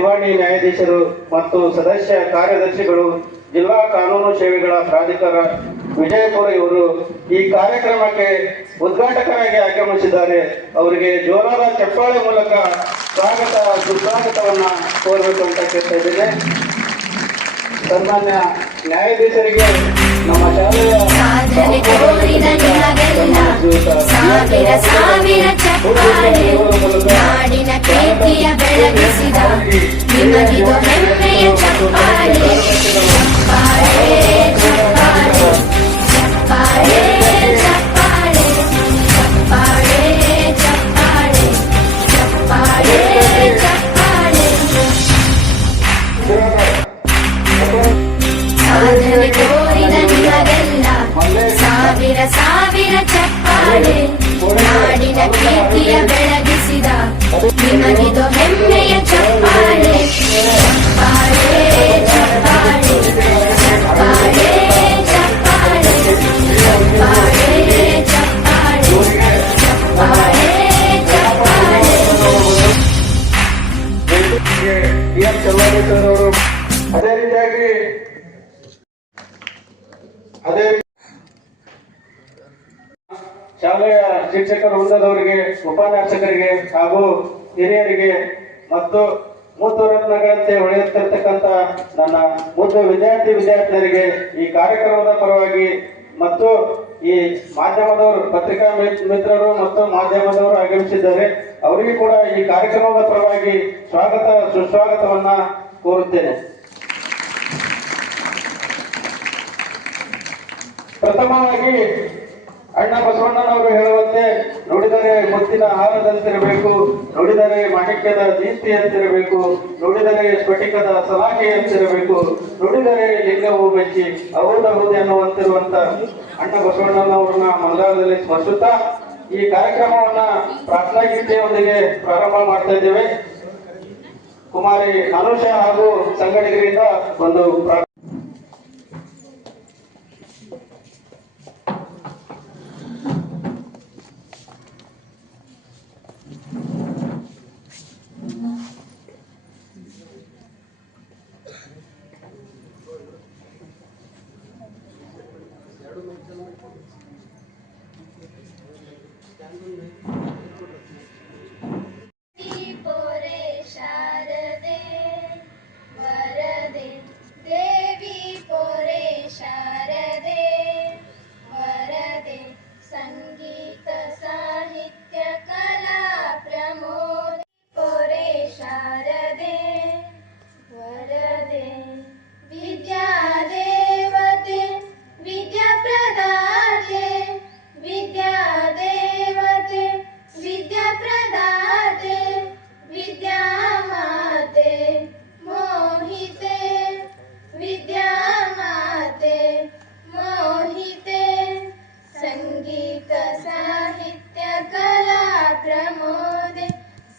ದಿವಾಣಿ ನ್ಯಾಯಾಧೀಶರು ಮತ್ತು ಸದಸ್ಯ ಕಾರ್ಯದರ್ಶಿಗಳು, ಜಿಲ್ಲಾ ಕಾನೂನು ಸೇವೆಗಳ ಪ್ರಾಧಿಕಾರ ವಿಜಯಪುರ ಇವರು ಈ ಕಾರ್ಯಕ್ರಮಕ್ಕೆ ಉದ್ಘಾಟಕರಾಗಿ ಆಗಮಿಸಿದ್ದಾರೆ. ಅವರಿಗೆ ಜೋರಾದ ಚಪ್ಪಾಳೆ ಮೂಲಕ ಸುಸ್ವಾಗತವನ್ನ ಕೋರಬೇಕು ಅಂತ ಕೇಳ್ತಾ ಇದ್ದೇನೆ. ಸನ್ಮಾನ್ಯ ನ್ಯಾಯಾಧೀಶರಿಗೆ ನಮ್ಮ ಶಾಲೆಯ ನಾಡಿನ ಕೀರ್ತಿಯ ಬೆಳಗಿಸಿದ ನಿಮಗಿದು ಹೆಮ್ಮೆಯ ಚಪ್ಪಾಳೆ, ಚಪ್ಪಾಳೆ, ಚಪ್ಪಾಳೆ, ಚಪ್ಪಾಳೆ, ಚಪ್ಪಾಳೆ, ಚಪ್ಪಾಳೆ, ಚಪ್ಪಾಳೆ, ಚಪ್ಪಾಳೆ, ಚಪ್ಪಾಳೆ. ಸಾಧನೆ ತೋರಿದ ನಿಮಗೆಲ್ಲ ಸಾವಿರ ಸಾವಿರ ಚಪ್ಪಾಳೆ, ನಾಡಿನ ಕೀರ್ತಿಯ ಬೆಳಗಿಸಿದ ನಿಮಗಿದು ಹೆಮ್ಮೆಯ ಚಪ್ಪಾಳೆ, ಚಪ್ಪಾಳೆ, ಚಪ್ಪಾಳೆ, ಚಪ್ಪಾಳೆ, ಚಪ್ಪಾಳೆ, ಚಪ್ಪಾಳೆ, ಚಪ್ಪಾಳೆ, ಚಪ್ಪಾಳೆ, ಚಪ್ಪಾಳೆ. ಅದೇ ರೀತಿಯಾಗಿ ಶಾಲೆಯ ಶಿಕ್ಷಕ ವೃಂದದವರಿಗೆ, ಉಪನ್ಯಾಸಕರಿಗೆ ಹಾಗೂ ಹಿರಿಯರಿಗೆ ಮತ್ತು ಮುದ್ದು ರತ್ನಗಳಂತೆ ಹೊಳೆಯುತ್ತಿರ್ತಕ್ಕಂಥ ನನ್ನ ಮುದ್ದು ವಿದ್ಯಾರ್ಥಿನಿಯರಿಗೆ ಈ ಕಾರ್ಯಕ್ರಮದ ಪರವಾಗಿ ಮತ್ತು ಈ ಮಾಧ್ಯಮದವರು, ಪತ್ರಿಕಾ ಮಿತ್ರರು ಮತ್ತು ಮಾಧ್ಯಮದವರು ಆಗಮಿಸಿದ್ದಾರೆ. ಅವರಿಗೆ ಕೂಡ ಈ ಕಾರ್ಯಕ್ರಮದ ಪರವಾಗಿ ಸುಸ್ವಾಗತವನ್ನ ಕೋರುತ್ತೇನೆ. ಪ್ರಥಮವಾಗಿ ಅಣ್ಣ ಬಸವಣ್ಣನವರು ಹೇಳುವಂತೆ, ನುಡಿದರೆ ಮುತ್ತಿನ ಹಾರದಂತಿರಬೇಕು, ನುಡಿದರೆ ಮಾಣಿಕ್ಯದ ದೀಪ್ತಿಯಂತಿರಬೇಕು, ನುಡಿದರೆ ಸ್ಫಟಿಕದ ಸಲಾಖೆಯಂತಿರಬೇಕು, ನುಡಿದರೆ ಲಿಂಗವು ಮೆಚ್ಚಿ ಹೌದೌದು ಎನ್ನುವಂತಿರುವಂತ ಅಣ್ಣ ಬಸವಣ್ಣನವರನ್ನ ಮಂಗಳದಲ್ಲಿ ಸ್ಮರಿಸುತ್ತಾ ಈ ಕಾರ್ಯಕ್ರಮವನ್ನ ಪ್ರಾರ್ಥನಾ ಗೀತೆಯೊಂದಿಗೆ ಪ್ರಾರಂಭ ಮಾಡ್ತಾ ಇದ್ದೇವೆ. ಕುಮಾರಿ ಅನುಷ ಹಾಗೂ ಸಂಘಟಕರಿಂದ ಒಂದು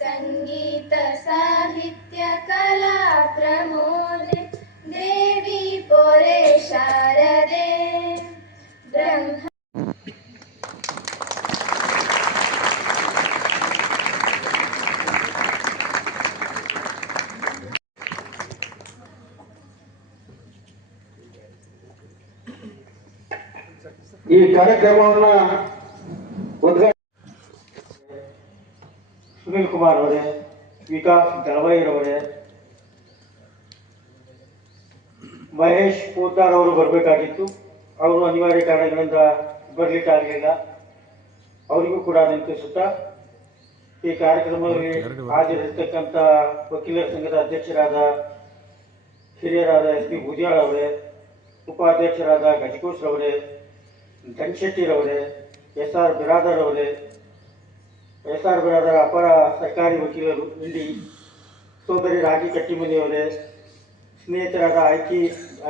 ಸಂಗೀತ ಸಾಹಿತ್ಯ ಕಲಾ ಪ್ರಮೋದೆ ದೇವಿ ಪೊರೆ ಶಾರದೆ ಬ್ರಹ್ಮ. ಈ ಕಾರ್ಯಕ್ರಮವನ್ನ ಸುನೀಲ್ ಕುಮಾರ್ ಅವರೇ, ವಿಕಾಸ್ ದಳವಾಯಿರವರೇ, ಮಹೇಶ್ ಪೂತಾರ್ ಅವರು ಬರಬೇಕಾಗಿತ್ತು. ಅವರು ಅನಿವಾರ್ಯ ಕಾರಣಗಳಿಂದ ಬರಲಿಕ್ಕೆ ಆಗಲಿಲ್ಲ. ಅವರಿಗೂ ಕೂಡ ನೆನಪಿಸುತ್ತಾ ಈ ಕಾರ್ಯಕ್ರಮದಲ್ಲಿ ಹಾಜರಿರ್ತಕ್ಕಂಥ ವಕೀಲರ ಸಂಘದ ಅಧ್ಯಕ್ಷರಾದ ಹಿರಿಯರಾದ ಎಸ್ ಪಿ ಬೂದ್ಯಾಳ ಅವರೇ, ಉಪಾಧ್ಯಕ್ಷರಾದ ಗಜಕೋಶ್ ರವರೇ, ಧನ್ಶೆಟ್ಟಿರವರೇ, ಎಸ್ ಆರ್ ಬಿರಾದರ್ ಅವರೇ, ಎಸ್ ಆರ್ ಬಿರಾದರ್ ಅಪರ ಸರ್ಕಾರಿ ವಕೀಲರು ಇಂಡಿ, ಸೋದರಿ ರಾಗಿ ಕಟ್ಟಿಮನಿಯವರೇ, ಸ್ನೇಹಿತರಾದ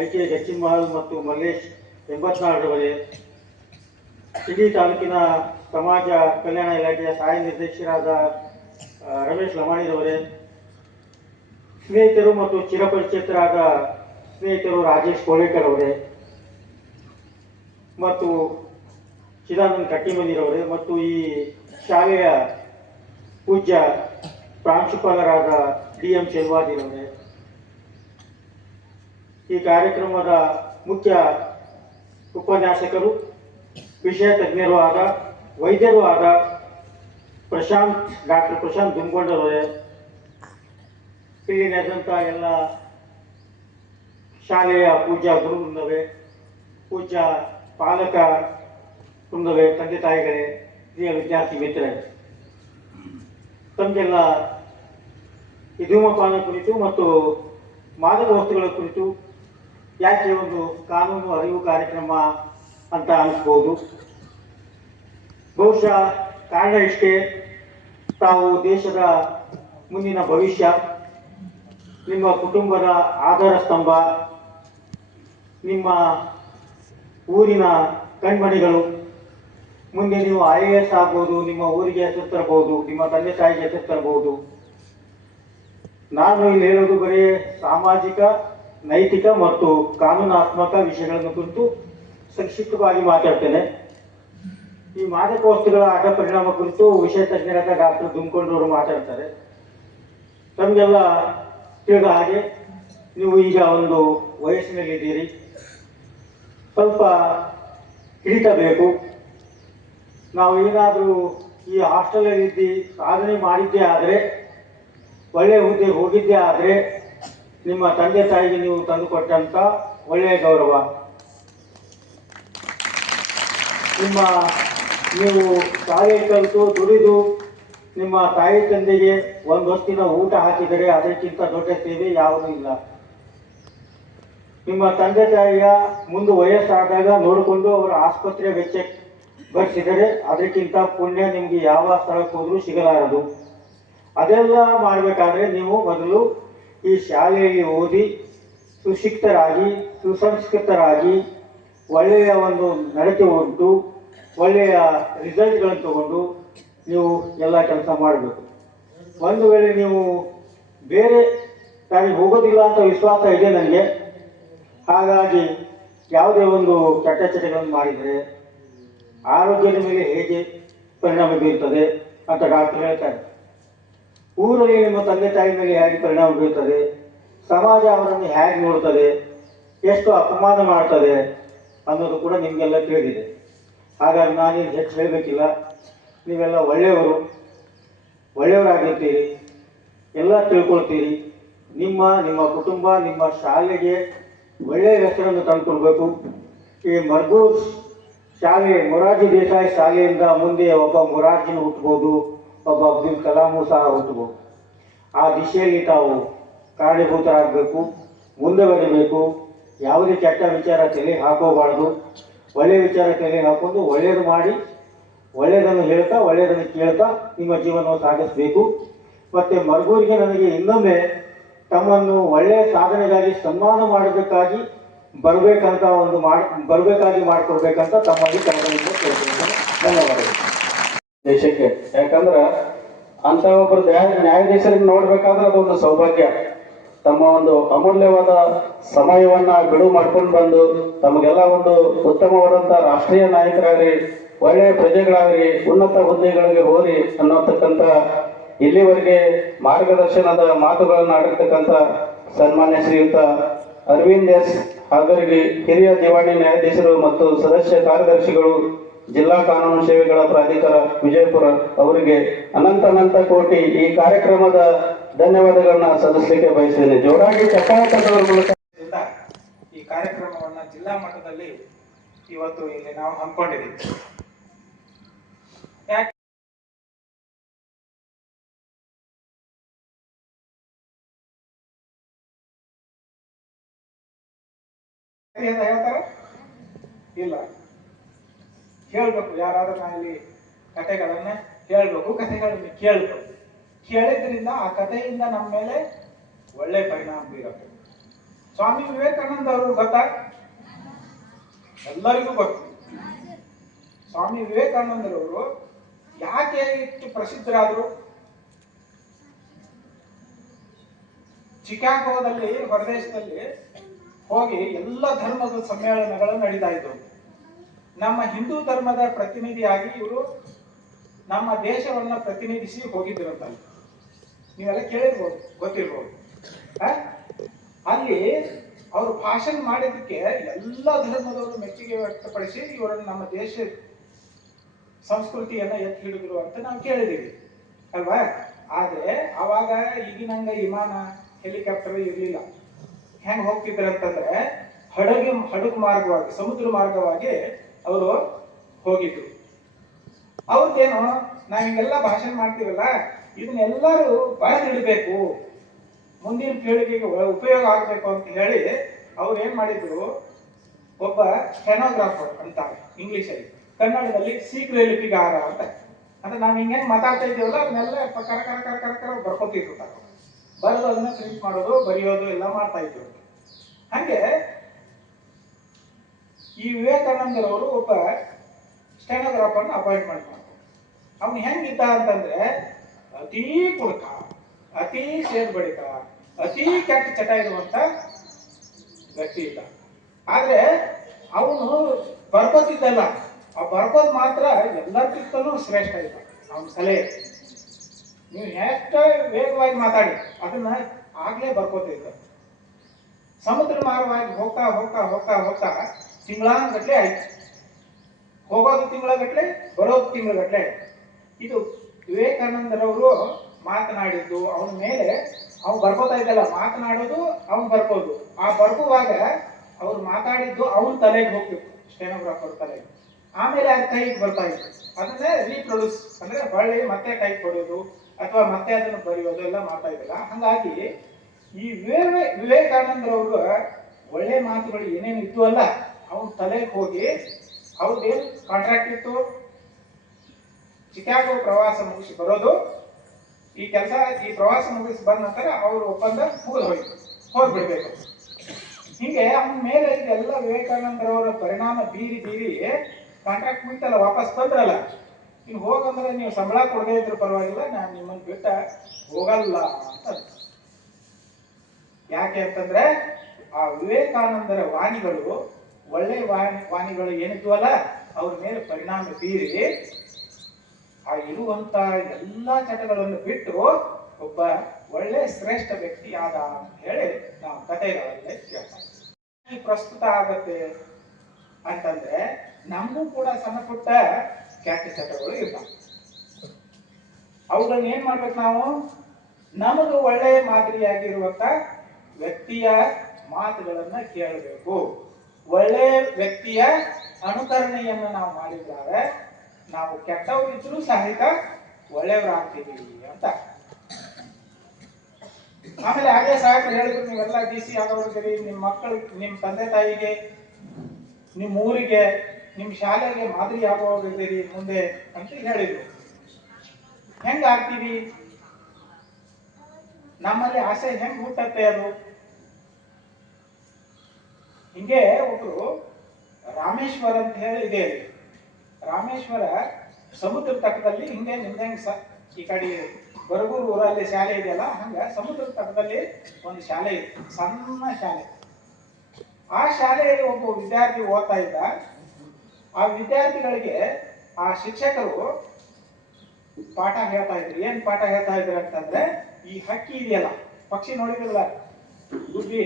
ಐಕೆ ಜಚ್ಚಿಮಹಲ್ ಮತ್ತು ಮಲ್ಲೇಶ್ ಎಂಬತ್ನಾಳರವರೇ, ಇಡೀ ತಾಲೂಕಿನ ಸಮಾಜ ಕಲ್ಯಾಣ ಇಲಾಖೆಯ ಸಹಾಯ ನಿರ್ದೇಶಕರಾದ ರಮೇಶ್ ಲಮಾಣಿರವರೇ, ಸ್ನೇಹಿತರು ಮತ್ತು ಚಿರಪರಿಚಿತರಾದ ಸ್ನೇಹಿತರು ರಾಜೇಶ್ ಕೋಳೇಕರ್ ಅವರೇ ಮತ್ತು ಚಿದಾನಂದ್ ಕಟ್ಟಿಮನಿರವರೇ ಮತ್ತು ಈ ಶಾಲೆಯ ಪೂಜ್ಯ ಪ್ರಾಂಶುಪಾಲರಾದ DM ಶೆಲ್ವಾದಿರವರೇ, ಈ ಕಾರ್ಯಕ್ರಮದ ಮುಖ್ಯ ಉಪನ್ಯಾಸಕರು, ವಿಷಯ ತಜ್ಞರು ಆದ ವೈದ್ಯರು ಆದ ಡಾಕ್ಟರ್ ಪ್ರಶಾಂತ್ ದುಮ್ಗೊಂಡರವರೇ, ಇಲ್ಲಿ ನಡೆದಂಥ ಎಲ್ಲ ಶಾಲೆಯ ಪೂಜ್ಯ ಗುರುವೃಂದವೇ, ಪೂಜ್ಯ ಪಾಲಕ ವೃಂದವೇ, ತಂದೆ ತಾಯಿಗಳೇ, ಹಿರಿಯ ವಿದ್ಯಾರ್ಥಿ ಮಿತ್ರರೇ, ತಮಗೆಲ್ಲ ಈ ಧೂಮಪಾನ ಕುರಿತು ಮತ್ತು ಮಾದಕ ವಸ್ತುಗಳ ಕುರಿತು ಯಾಕೆ ಒಂದು ಕಾನೂನು ಅರಿವು ಕಾರ್ಯಕ್ರಮ ಅಂತ ಅನಿಸ್ಬೋದು. ಬಹುಶಃ ಕಾರಣ ಇಷ್ಟೇ, ತಾವು ದೇಶದ ಮುಂದಿನ ಭವಿಷ್ಯ, ನಿಮ್ಮ ಕುಟುಂಬದ ಆಧಾರ ಸ್ತಂಭ, ನಿಮ್ಮ ಊರಿನ ಕಣ್ಮಣಿಗಳು. ಮುಂದೆ ನೀವು IAS ಆಗ್ಬೋದು, ನಿಮ್ಮ ಊರಿಗೆ ಹೆಸರು ತರಬಹುದು, ನಿಮ್ಮ ತಂದೆ ತಾಯಿಗೆ ಹೆಸರು ತರಬಹುದು. ನಾನು ಇಲ್ಲಿ ಹೇಳೋದು ಬರೀ ಸಾಮಾಜಿಕ, ನೈತಿಕ ಮತ್ತು ಕಾನೂನಾತ್ಮಕ ವಿಷಯಗಳನ್ನು ಕುರಿತು ಸಂಕ್ಷಿಪ್ತವಾಗಿ ಮಾತಾಡ್ತೇನೆ. ಈ ಮಾದಕ ವಸ್ತುಗಳ ಅಡ್ಡ ಪರಿಣಾಮ ಕುರಿತು ವಿಷಯ ತಜ್ಞರಾದ ಡಾಕ್ಟರ್ ದುಮ್ಕೊಂಡವರು ಮಾತಾಡ್ತಾರೆ. ತಮಗೆಲ್ಲ ತಿಳಿದ ಹಾಗೆ ನೀವು ಈಗ ಒಂದು ವಯಸ್ಸಿನಲ್ಲಿದ್ದೀರಿ, ಸ್ವಲ್ಪ ಹಿಡಿತ ಬೇಕು. ನಾವು ಏನಾದರೂ ಈ ಹಾಸ್ಟೆಲಲ್ಲಿದ್ದು ಸಾಧನೆ ಮಾಡಿದ್ದೇ ಆದರೆ, ಒಳ್ಳೆಯ ಹುದ್ದೆ ಹೋಗಿದ್ದೇ ಆದರೆ, ನಿಮ್ಮ ತಂದೆ ತಾಯಿಗೆ ನೀವು ತಂದುಕೊಟ್ಟಂಥ ಒಳ್ಳೆಯ ಗೌರವ, ನೀವು ಶಾಲೆ ಕಲಿತು ದುಡಿದು ನಿಮ್ಮ ತಾಯಿ ತಂದೆಗೆ ಒಂದು ಹೊತ್ತಿನ ಊಟ ಹಾಕಿದರೆ ಅದಕ್ಕಿಂತ ದೊಡ್ಡ ಸೇವೆ ಯಾವುದೂ ಇಲ್ಲ. ನಿಮ್ಮ ತಂದೆ ತಾಯಿಯ ಮುಂದೆ ವಯಸ್ಸಾದಾಗ ನೋಡಿಕೊಂಡು ಅವರ ಆಸ್ಪತ್ರೆ ವೆಚ್ಚ ಭರಿಸಿದರೆ ಅದಕ್ಕಿಂತ ಪುಣ್ಯ ನಿಮಗೆ ಯಾವ ಸ್ಥಳಕ್ಕೆ ಹೋದರೂ ಸಿಗಲಾರದು. ಅದೆಲ್ಲ ಮಾಡಬೇಕಾದ್ರೆ ನೀವು ಮೊದಲು ಈ ಶಾಲೆಯಲ್ಲಿ ಓದಿ ಸುಶಿಕ್ಷಿತರಾಗಿ, ಸುಸಂಸ್ಕೃತರಾಗಿ, ಒಳ್ಳೆಯ ಒಂದು ನಡತೆ ಉಂಟು, ಒಳ್ಳೆಯ ರಿಸಲ್ಟ್ಗಳನ್ನು ತಗೊಂಡು ನೀವು ಎಲ್ಲ ಕೆಲಸ ಮಾಡಬೇಕು. ಒಂದು ವೇಳೆ ನೀವು ಬೇರೆ ದಾರಿಗೆ ಹೋಗೋದಿಲ್ಲ ಅಂತ ವಿಶ್ವಾಸ ಇದೆ ನನಗೆ, ಹಾಗಾಗಿ ಯಾವುದೇ ಒಂದು ಕೆಟ್ಟ ಚಟಗಳನ್ನು ಮಾಡಿದರೆ ಆರೋಗ್ಯದ ಮೇಲೆ ಹೇಗೆ ಪರಿಣಾಮ ಬೀರುತ್ತದೆ ಅಂತ ಡಾಕ್ಟರ್ ಹೇಳ್ತಾರೆ. ಊರಲ್ಲಿ ನಿಮ್ಮ ತಂದೆ ತಾಯಿ ಮೇಲೆ ಹೇಗೆ ಪರಿಣಾಮ ಬೀರುತ್ತದೆ, ಸಮಾಜ ಅವರನ್ನು ಹೇಗೆ ನೋಡ್ತದೆ, ಎಷ್ಟು ಅಪಮಾನ ಮಾಡ್ತದೆ ಅನ್ನೋದು ಕೂಡ ನಿಮಗೆಲ್ಲ ತಿಳಿದಿದೆ. ಹಾಗಾಗಿ ನಾನು ಹೆಚ್ಚು ಹೇಳಬೇಕಿಲ್ಲ. ನೀವೆಲ್ಲ ಒಳ್ಳೆಯವರಾಗಿರ್ತೀರಿ, ಎಲ್ಲ ತಿಳ್ಕೊಳ್ತೀರಿ. ನಿಮ್ಮ ಕುಟುಂಬ, ನಿಮ್ಮ ಶಾಲೆಗೆ ಒಳ್ಳೆಯ ಹೆಸರನ್ನು ತಂದುಕೊಡ್ಬೇಕು. ಈ ಮರ್ಗೂರ್ ಶಾಲೆ, ಮೊರಾರ್ಜಿ ದೇಸಾಯಿ ಶಾಲೆಯಿಂದ ಮುಂದೆ ಒಬ್ಬ ಮೊರಾರ್ಜಿನ ಹುಟ್ಟಬಹುದು, ಒಬ್ಬ ಅಬ್ದುಲ್ ಕಲಾಮು ಸಹ ಹುಟ್ಟಬಹುದು. ಆ ದಿಶೆಯಲ್ಲಿ ತಾವು ಕಾರಣೀಭೂತರಾಗಬೇಕು, ಮುಂದೆ ಬರಬೇಕು. ಯಾವುದೇ ಕೆಟ್ಟ ವಿಚಾರ ತಲೆ ಹಾಕೋಬಾರ್ದು. ಒಳ್ಳೆಯ ವಿಚಾರ ತಲೆ ಹಾಕೊಂಡು ಒಳ್ಳೆಯದು ಮಾಡಿ, ಒಳ್ಳೆಯದನ್ನು ಹೇಳ್ತಾ, ಒಳ್ಳೆಯದನ್ನು ಕೇಳ್ತಾ ನಿಮ್ಮ ಜೀವನವನ್ನು ಸಾಗಿಸಬೇಕು. ಮತ್ತು ಮರ್ಗೂರಿಗೆ ನನಗೆ ಇನ್ನೊಮ್ಮೆ ತಮ್ಮನ್ನು ಒಳ್ಳೆಯ ಸಾಧನೆಗಾಗಿ ಸನ್ಮಾನ ಮಾಡೋದಕ್ಕಾಗಿ ಬರಬೇಕಾಗಿ ಮಾಡಿಕೊಡ್ಬೇಕಂತ ತಮ್ಮಲ್ಲಿ ಕನ್ನಡದಿಂದ ಕೇಳ್ತೀನಿ. ಧನ್ಯವಾದಗಳು. ದೇಶಕ್ಕೆ ಯಾಕಂದ್ರೆ ಅಂತ ಒಬ್ಬರು ನ್ಯಾಯಾಧೀಶರಿಗೆ ನೋಡ್ಬೇಕಾದ್ರೆ ಅದೊಂದು ಸೌಭಾಗ್ಯ. ತಮ್ಮ ಒಂದು ಅಮೂಲ್ಯವಾದ ಸಮಯವನ್ನ ಬಿಡುವು ಮಾಡ್ಕೊಂಡು ಬಂದು ತಮಗೆಲ್ಲ ಒಂದು ಉತ್ತಮವಾದಂಥ ರಾಷ್ಟ್ರೀಯ ನಾಯಕರಾಗ್ರಿ, ಒಳ್ಳೆಯ ಪ್ರಜೆಗಳಾಗ್ರಿ, ಉನ್ನತ ಹುದ್ದೆಗಳಿಗೆ ಹೋರಿ ಅನ್ನೋತಕ್ಕಂಥ ಇಲ್ಲಿವರೆಗೆ ಮಾರ್ಗದರ್ಶನದ ಮಾತುಗಳನ್ನು ಆಡಿರ್ತಕ್ಕಂಥ ಸನ್ಮಾನ್ಯ ಶ್ರೀಯುತ ಅರವಿಂದ್ ಎಸ್ ಹಾಗರ್ಗಿ, ಹಿರಿಯ ದಿವಾಣಿ ನ್ಯಾಯಾಧೀಶರು ಮತ್ತು ಸದಸ್ಯ ಕಾರ್ಯದರ್ಶಿಗಳು, ಜಿಲ್ಲಾ ಕಾನೂನು ಸೇವೆಗಳ ಪ್ರಾಧಿಕಾರ ವಿಜಯಪುರ ಅವರಿಗೆ ಅನಂತ ಕೋಟಿ ಈ ಕಾರ್ಯಕ್ರಮದ ಧನ್ಯವಾದಗಳನ್ನ ಸಲ್ಲಿಸಲಿಕ್ಕೆ ಬಯಸ್ತೇನೆ. ಜೋರಾಗಿ ಚಪ್ಪಾಳೆ ಮೂಲಕ ಈ ಕಾರ್ಯಕ್ರಮವನ್ನ ಜಿಲ್ಲಾ ಮಟ್ಟದಲ್ಲಿ ಇವತ್ತು ಇಲ್ಲಿ ನಾವು ಹಮ್ಮಿಕೊಂಡಿದ್ದೀವಿ. ಹೇಳ್ತಾರ ಇಲ್ಲ, ಹೇಳ್ಬೇಕು. ಯಾರಾದ್ರೂ ಇಲ್ಲಿ ಕಥೆಗಳನ್ನ ಹೇಳ್ಬೇಕು, ಕಥೆಗಳನ್ನ ಕೇಳ್ಬೇಕು. ಕೇಳಿದ್ರಿಂದ ಆ ಕಥೆಯಿಂದ ನಮ್ಮ ಮೇಲೆ ಒಳ್ಳೆ ಪರಿಣಾಮ ಬೀರುತ್ತೆ. ಸ್ವಾಮಿ ವಿವೇಕಾನಂದ ಅವರು ಗೊತ್ತಾ? ಎಲ್ಲರಿಗೂ ಗೊತ್ತು. ಸ್ವಾಮಿ ವಿವೇಕಾನಂದರವರು ಯಾಕೆ ಇಷ್ಟು ಪ್ರಸಿದ್ಧರಾದರು? ಚಿಕಾಗೋದಲ್ಲಿ, ಹೊರದೇಶದಲ್ಲಿ ಹೋಗಿ ಎಲ್ಲ ಧರ್ಮದ ಸಮ್ಮೇಳನಗಳು ನಡೀತಾ ಇದ್ದವು. ನಮ್ಮ ಹಿಂದೂ ಧರ್ಮದ ಪ್ರತಿನಿಧಿಯಾಗಿ ಇವರು ನಮ್ಮ ದೇಶವನ್ನ ಪ್ರತಿನಿಧಿಸಿ ಹೋಗಿದ್ದಿರುತ್ತಲ್ಲ. ನೀವೆಲ್ಲ ಕೇಳಿರ್ಬೋದು, ಗೊತ್ತಿರ್ಬೋದು. ಆ? ಅಲ್ಲಿ ಅವರು ಭಾಷಣ ಮಾಡಿದ್ದಕ್ಕೆ ಎಲ್ಲ ಧರ್ಮದವರು ಮೆಚ್ಚುಗೆ ವ್ಯಕ್ತಪಡಿಸಿ ಇವರನ್ನು ನಮ್ಮ ದೇಶ ಸಂಸ್ಕೃತಿಯನ್ನ ಎತ್ತಿ ಹಿಡಿದ್ರು ಅಂತ ನಾವು ಕೇಳಿದೀವಿ ಅಲ್ವಾ. ಆದ್ರೆ ಅವಾಗ ಈಗಿನಂಗ ವಿಮಾನ ಹೆಲಿಕಾಪ್ಟರ್ ಇರ್ಲಿಲ್ಲ. ಹೆಂಗ್ ಹೋಗ್ತಿದ್ರು ಅಂತಂದ್ರೆ ಹಡಗು ಮಾರ್ಗವಾಗಿ, ಸಮುದ್ರ ಮಾರ್ಗವಾಗಿ ಅವರು ಹೋಗಿದ್ರು. ಅವ್ರದ್ದೇನು, ನಾವ್ ಹಿಂಗೆಲ್ಲ ಭಾಷಣ ಮಾಡ್ತೀವಲ್ಲ, ಇದನ್ನೆಲ್ಲರೂ ಬರೆದಿಡ್ಬೇಕು, ಮುಂದಿನ ಪೀಳಿಗೆಗೆ ಉಪಯೋಗ ಆಗ್ಬೇಕು ಅಂತ ಹೇಳಿ ಅವ್ರು ಏನ್ ಮಾಡಿದ್ರು, ಒಬ್ಬ ಸ್ಟೆನೋಗ್ರಾಫರ್ ಅಂತಾರೆ ಇಂಗ್ಲಿಷಲ್ಲಿ, ಕನ್ನಡದಲ್ಲಿ ಶೀಘ್ರಲಿಪಿಗಾರ ಅಂತ. ಅಂದ್ರೆ ನಾವ್ ಹಿಂಗೆ ಮಾತಾಡ್ತಾ ಇದ್ದೀವಲ್ಲ ಅದನ್ನೆಲ್ಲ ಕರ ಕರ ಕರ ಕರ ಕರ ಬರ್ಕೋತಿದ್ರು. ಬರೆದು ಅದನ್ನ ಪ್ರಿಂಟ್ ಮಾಡೋದು, ಬರೆಯೋದು ಎಲ್ಲ ಮಾಡ್ತಾ ಇದ್ರು. ಹಂಗೆ ಈ ವಿವೇಕಾನಂದರವರು ಒಬ್ಬ ಸ್ಟೆನೋಗ್ರಾಫರ್ನ ಅಪಾಯಿಂಟ್ಮೆಂಟ್ ಮಾಡ್ತಾರೆ. ಅವ್ನು ಹೆಂಗಿದ್ದ ಅಂತಂದ್ರೆ ಅತೀ ಕುಡುಕ, ಅತೀ ಸೇದ್ ಬಳಿಕ, ಅತೀ ಕೆಟ್ಟ ಚಟ ಇರುವಂತ ವ್ಯಕ್ತಿ ಇದ್ದ. ಆದ್ರೆ ಅವನು ಬರ್ಕೋತಿದ್ದಲ್ಲ, ಆ ಬರ್ಕೋದ್ ಮಾತ್ರ ಎಲ್ಲರಿಗಿಂತಲೂ ಶ್ರೇಷ್ಠ ಇದ್ದ. ಅವನ ಸಲಹೆ ನೀವು ಎಷ್ಟು ವೇಗವಾಗಿ ಮಾತಾಡಿ ಅದನ್ನ ಆಗ್ಲೇ ಬರ್ಕೋತಿದ್ದ. ಸಮುದ್ರ ಮಾರ್ಗವಾಗಿ ಹೋಗ್ತಾ ಹೋಗ್ತಾ ಹೋಗ್ತಾ ಹೋಗ್ತಾ ತಿಂಗಳಾನ್ಗಟ್ಲೆ ಆಯ್ತು. ಹೋಗೋದು ತಿಂಗಳಗಟ್ಲೆ, ಬರೋದು ತಿಂಗಳಗಟ್ಲೆ. ಇದು ವಿವೇಕಾನಂದರವರು ಮಾತನಾಡಿದ್ದು ಅವನ ಮೇಲೆ ಅವ್ನು ಬರ್ಕೋತಾ ಇದ್ದಲ್ಲ, ಮಾತನಾಡೋದು ಅವ್ನು ಬರ್ಕೋದು. ಆ ಬರ್ಕುವಾಗ ಅವ್ರು ಮಾತಾಡಿದ್ದು ಅವನ ತಲೆಗೆ ಹೋಗ್ತಿತ್ತು, ಸ್ಟೆನೋಗ್ರಾಫರ್ ತಲೆಗೆ. ಆಮೇಲೆ ಅದು ಕೈಗೆ ಬರ್ತಾ ಇತ್ತು. ಅದನ್ನೇ ರೀಪ್ರೊಡ್ಯೂಸ್ ಅಂದ್ರೆ ಹೊಳ್ಳಿ ಮತ್ತೆ ಟೈಪ್ ಕೊಡೋದು ಅಥವಾ ಮತ್ತೆ ಅದನ್ನು ಬರೆಯೋದು ಎಲ್ಲ ಮಾಡ್ತಾ ಇದ್ದಲ್ಲ. ಹಂಗಾಗಿ ಈ ವಿವೇಕಾನಂದರವರು ಒಳ್ಳೆ ಮಾತುಗಳು ಏನೇನು ಇತ್ತು ಅಲ್ಲ, ಅವನ ತಲೆಗೆ ಹೋಗಿ ಅವ್ರದ್ದೇನು ಕಾಂಟ್ರಾಕ್ಟ್ ಇತ್ತು, ಚಿಕಾಗೋ ಪ್ರವಾಸ ಮುಗಿಸಿ ಬರೋದು. ಈ ಕೆಲಸ, ಈ ಪ್ರವಾಸ ಮುಗಿಸಿ ಬಂದ ನಂತರ ಅವ್ರ ಒಪ್ಪಂದ ಮುಗಿದು ಹೋಗ್ಬಿಡ್ಬೇಕು. ಹೀಗೆ ಅವನ ಮೇಲೆ ಇದೆಲ್ಲ ವಿವೇಕಾನಂದರವರ ಪರಿಣಾಮ ಬೀರಿ ಬೀರಿ ಕಾಂಟ್ರಾಕ್ಟ್ ಮುಗಿತಲ್ಲ, ವಾಪಸ್ ಬಂದ್ರಲ್ಲ. ಇನ್ನು ಹೋಗಂದ್ರೆ ನೀವು ಸಂಬಳ ಕೊಡದೇ ಇದ್ರು ಪರವಾಗಿಲ್ಲ, ನಾನು ನಿಮ್ಮನ್ನು ಬಿಟ್ಟ ಹೋಗಲ್ಲ ಅಂತ. ಯಾಕೆ ಅಂತಂದ್ರೆ ಆ ವಿವೇಕಾನಂದರ ವಾಣಿಗಳು, ಒಳ್ಳೆ ವಾಣಿಗಳು ಏನಿದ್ವಲ್ಲ, ಅವ್ರ ಮೇಲೆ ಪರಿಣಾಮ ಬೀರಿ ಆ ಇರುವಂತ ಎಲ್ಲಾ ಚಟಗಳನ್ನು ಬಿಟ್ಟು ಒಬ್ಬ ಒಳ್ಳೆ ಶ್ರೇಷ್ಠ ವ್ಯಕ್ತಿ ಆದ ಅಂತ ಹೇಳಿ ನಾವು ಕಥೆಗಳಲ್ಲೇ ಕೇಳ್ತಾರೆ. ಈ ಪ್ರಸ್ತುತ ಆಗತ್ತೆ ಅಂತಂದ್ರೆ ನಮಗೂ ಕೂಡ ಸಣ್ಣ ಪುಟ್ಟ ಕೆಟ್ಟ ಚಟಗಳು ಇರ್ತಾವೆ. ಅವುಗಳನ್ನ ಏನ್ ಮಾಡ್ಬೇಕು ನಾವು, ನಮಗೂ ಒಳ್ಳೆ ಮಾದರಿಯಾಗಿರುವಂತ ವ್ಯಕ್ತಿಯ ಮಾತುಗಳನ್ನ ಕೇಳಬೇಕು. ಒಳ್ಳೆ ವ್ಯಕ್ತಿಯ ಅನುಕರಣೆಯನ್ನು ನಾವು ಮಾಡಿದ್ರೆ ನಾವು ಕೆಟ್ಟವರಿದ್ರೂ ಸಹಿತ ಒಳ್ಳೆಯವರಾಗ್ತಿದ್ದೀವಿ ಅಂತ. ಆಮೇಲೆ ಹಾಗೆ ಸಾಹೇಬರು ಹೇಳಿದ್ರು, ನೀವೆಲ್ಲ DC ಆಗೋರಿದ್ದೀರಿ, ನಿಮ್ಮ ಮಕ್ಕಳಿಗೆ, ನಿಮ್ಮ ತಂದೆ ತಾಯಿಗೆ, ನಿಮ್ಮ ಊರಿಗೆ, ನಿಮ್ಮ ಶಾಲೆಗೆ ಮಾದರಿ ಆಗೋರಿದ್ದೀರಿ ಮುಂದೆ ಅಂತ ಹೇಳಿದ್ರು. ಹೆಂಗ ಆಗ್ತೀವಿ, ನಮ್ಮಲ್ಲಿ ಆಸೆ ಹೆಂಗ್ ಹುಟ್ಟತ್ತೆ ಅದು? ಹಿಂಗೆ ಒಬ್ರು ರಾಮೇಶ್ವರ ಅಂತ ಹೇಳಿ ಇದೆ. ರಾಮೇಶ್ವರ ಸಮುದ್ರ ತಟದಲ್ಲಿ ಹಿಂಗೆ ನಿಮ್ದಂಗೆ ಈ ಕಡೆ ಬರಗೂರು ಊರಲ್ಲಿ ಶಾಲೆ ಇದೆಯಲ್ಲ, ಹಂಗ ಸಮುದ್ರ ತಟದಲ್ಲಿ ಒಂದು ಶಾಲೆ ಇದೆ, ಸಣ್ಣ ಶಾಲೆ. ಆ ಶಾಲೆಯಲ್ಲಿ ಒಬ್ಬ ವಿದ್ಯಾರ್ಥಿ ಓದ್ತಾ ಇದ್ದ. ಆ ವಿದ್ಯಾರ್ಥಿಗಳಿಗೆ ಆ ಶಿಕ್ಷಕರು ಪಾಠ ಹೇಳ್ತಾ ಇದ್ರು. ಏನ್ ಪಾಠ ಹೇಳ್ತಾ ಇದ್ರು ಅಂತಂದ್ರೆ, ಈ ಹಕ್ಕಿ ಇದೆಯಲ್ಲ, ಪಕ್ಷಿ ನೋಡಿದ್ರಲ್ಲ, ಗುಬ್ಬಿ,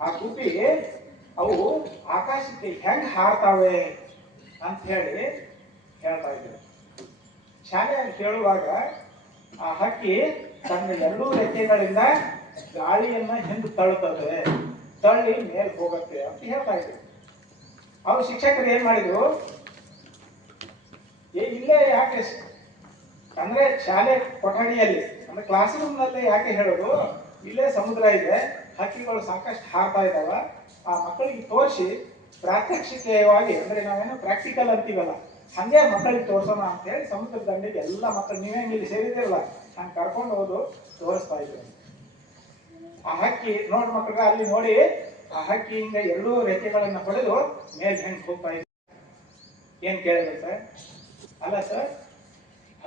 ಆ ಗುಬ್ಬಿ ಅವು ಆಕಾಶಕ್ಕೆ ಹೆಂಗ್ ಹಾರ್ತಾವೆ ಅಂತ ಹೇಳಿ ಹೇಳ್ತಾ ಇದ್ರು. ಶಾಲೆಯಲ್ಲಿ ಕೇಳುವಾಗ ಆ ಹಕ್ಕಿ ತನ್ನ ಎರಡೂ ರೆಕ್ಕೆಗಳಿಂದ ಗಾಳಿಯನ್ನ ಹಿಂದೆ ತಳ್ಳುತ್ತದೆ, ತಳ್ಳಿ ಮೇಲೆ ಹೋಗುತ್ತೆ ಅಂತ ಹೇಳ್ತಾ ಇದ್ರು. ಅವ್ರ ಶಿಕ್ಷಕರು ಏನ್ ಮಾಡಿದ್ರು, ಇಲ್ಲೇ ಯಾಕೆ ಅಂದ್ರೆ ಶಾಲೆ ಕೊಠಡಿಯಲ್ಲಿ ಅಂದ್ರೆ ಕ್ಲಾಸ್ ರೂಮ್ ನಲ್ಲಿ ಯಾಕೆ ಹೇಳೋದು, ಇಲ್ಲೇ ಸಮುದ್ರ ಇದೆ, ಹಕ್ಕಿಗಳು ಸಾಕಷ್ಟು ಹಾರ್ತಾ ಇದಾವ, ಆ ಮಕ್ಕಳಿಗೆ ತೋರಿಸಿ ಪ್ರಾತ್ಯಕ್ಷಿಕೆಯವಾಗಿ, ಅಂದ್ರೆ ನಾವೇನು ಪ್ರಾಕ್ಟಿಕಲ್ ಅಂತೀವಲ್ಲ, ಹಂಗೆ ಮಕ್ಕಳಿಗೆ ತೋರ್ಸೋಣ ಅಂತ ಹೇಳಿ ಸಮುದ್ರ ದಂಡೆಗೆ ಎಲ್ಲ ಮಕ್ಕಳು, ನೀವೇನು ಇಲ್ಲಿ ಸೇರಿದಿರಲ್ಲ, ಹಂಗೆ ಕರ್ಕೊಂಡು ಹೋದು ತೋರಿಸ್ತಾ ಇದ್ರು. ಆ ಹಕ್ಕಿ ನೋಡಿ ಮಕ್ಕಳಿಗೆ ಅಲ್ಲಿ ನೋಡಿ, ಆ ಹಕ್ಕಿ ಹಿಂಗ ಎರಡೂ ರೆಕ್ಕೆಗಳನ್ನ ಹೊಡೆದು ಮೇಲೆ ಹೆಂಗ್ ಹೋಗ್ತಾ ಇದ್ರು. ಏನ್ ಕೇಳಿದ್ರು ಸರ್? ಅಲ್ಲ ಸರ್,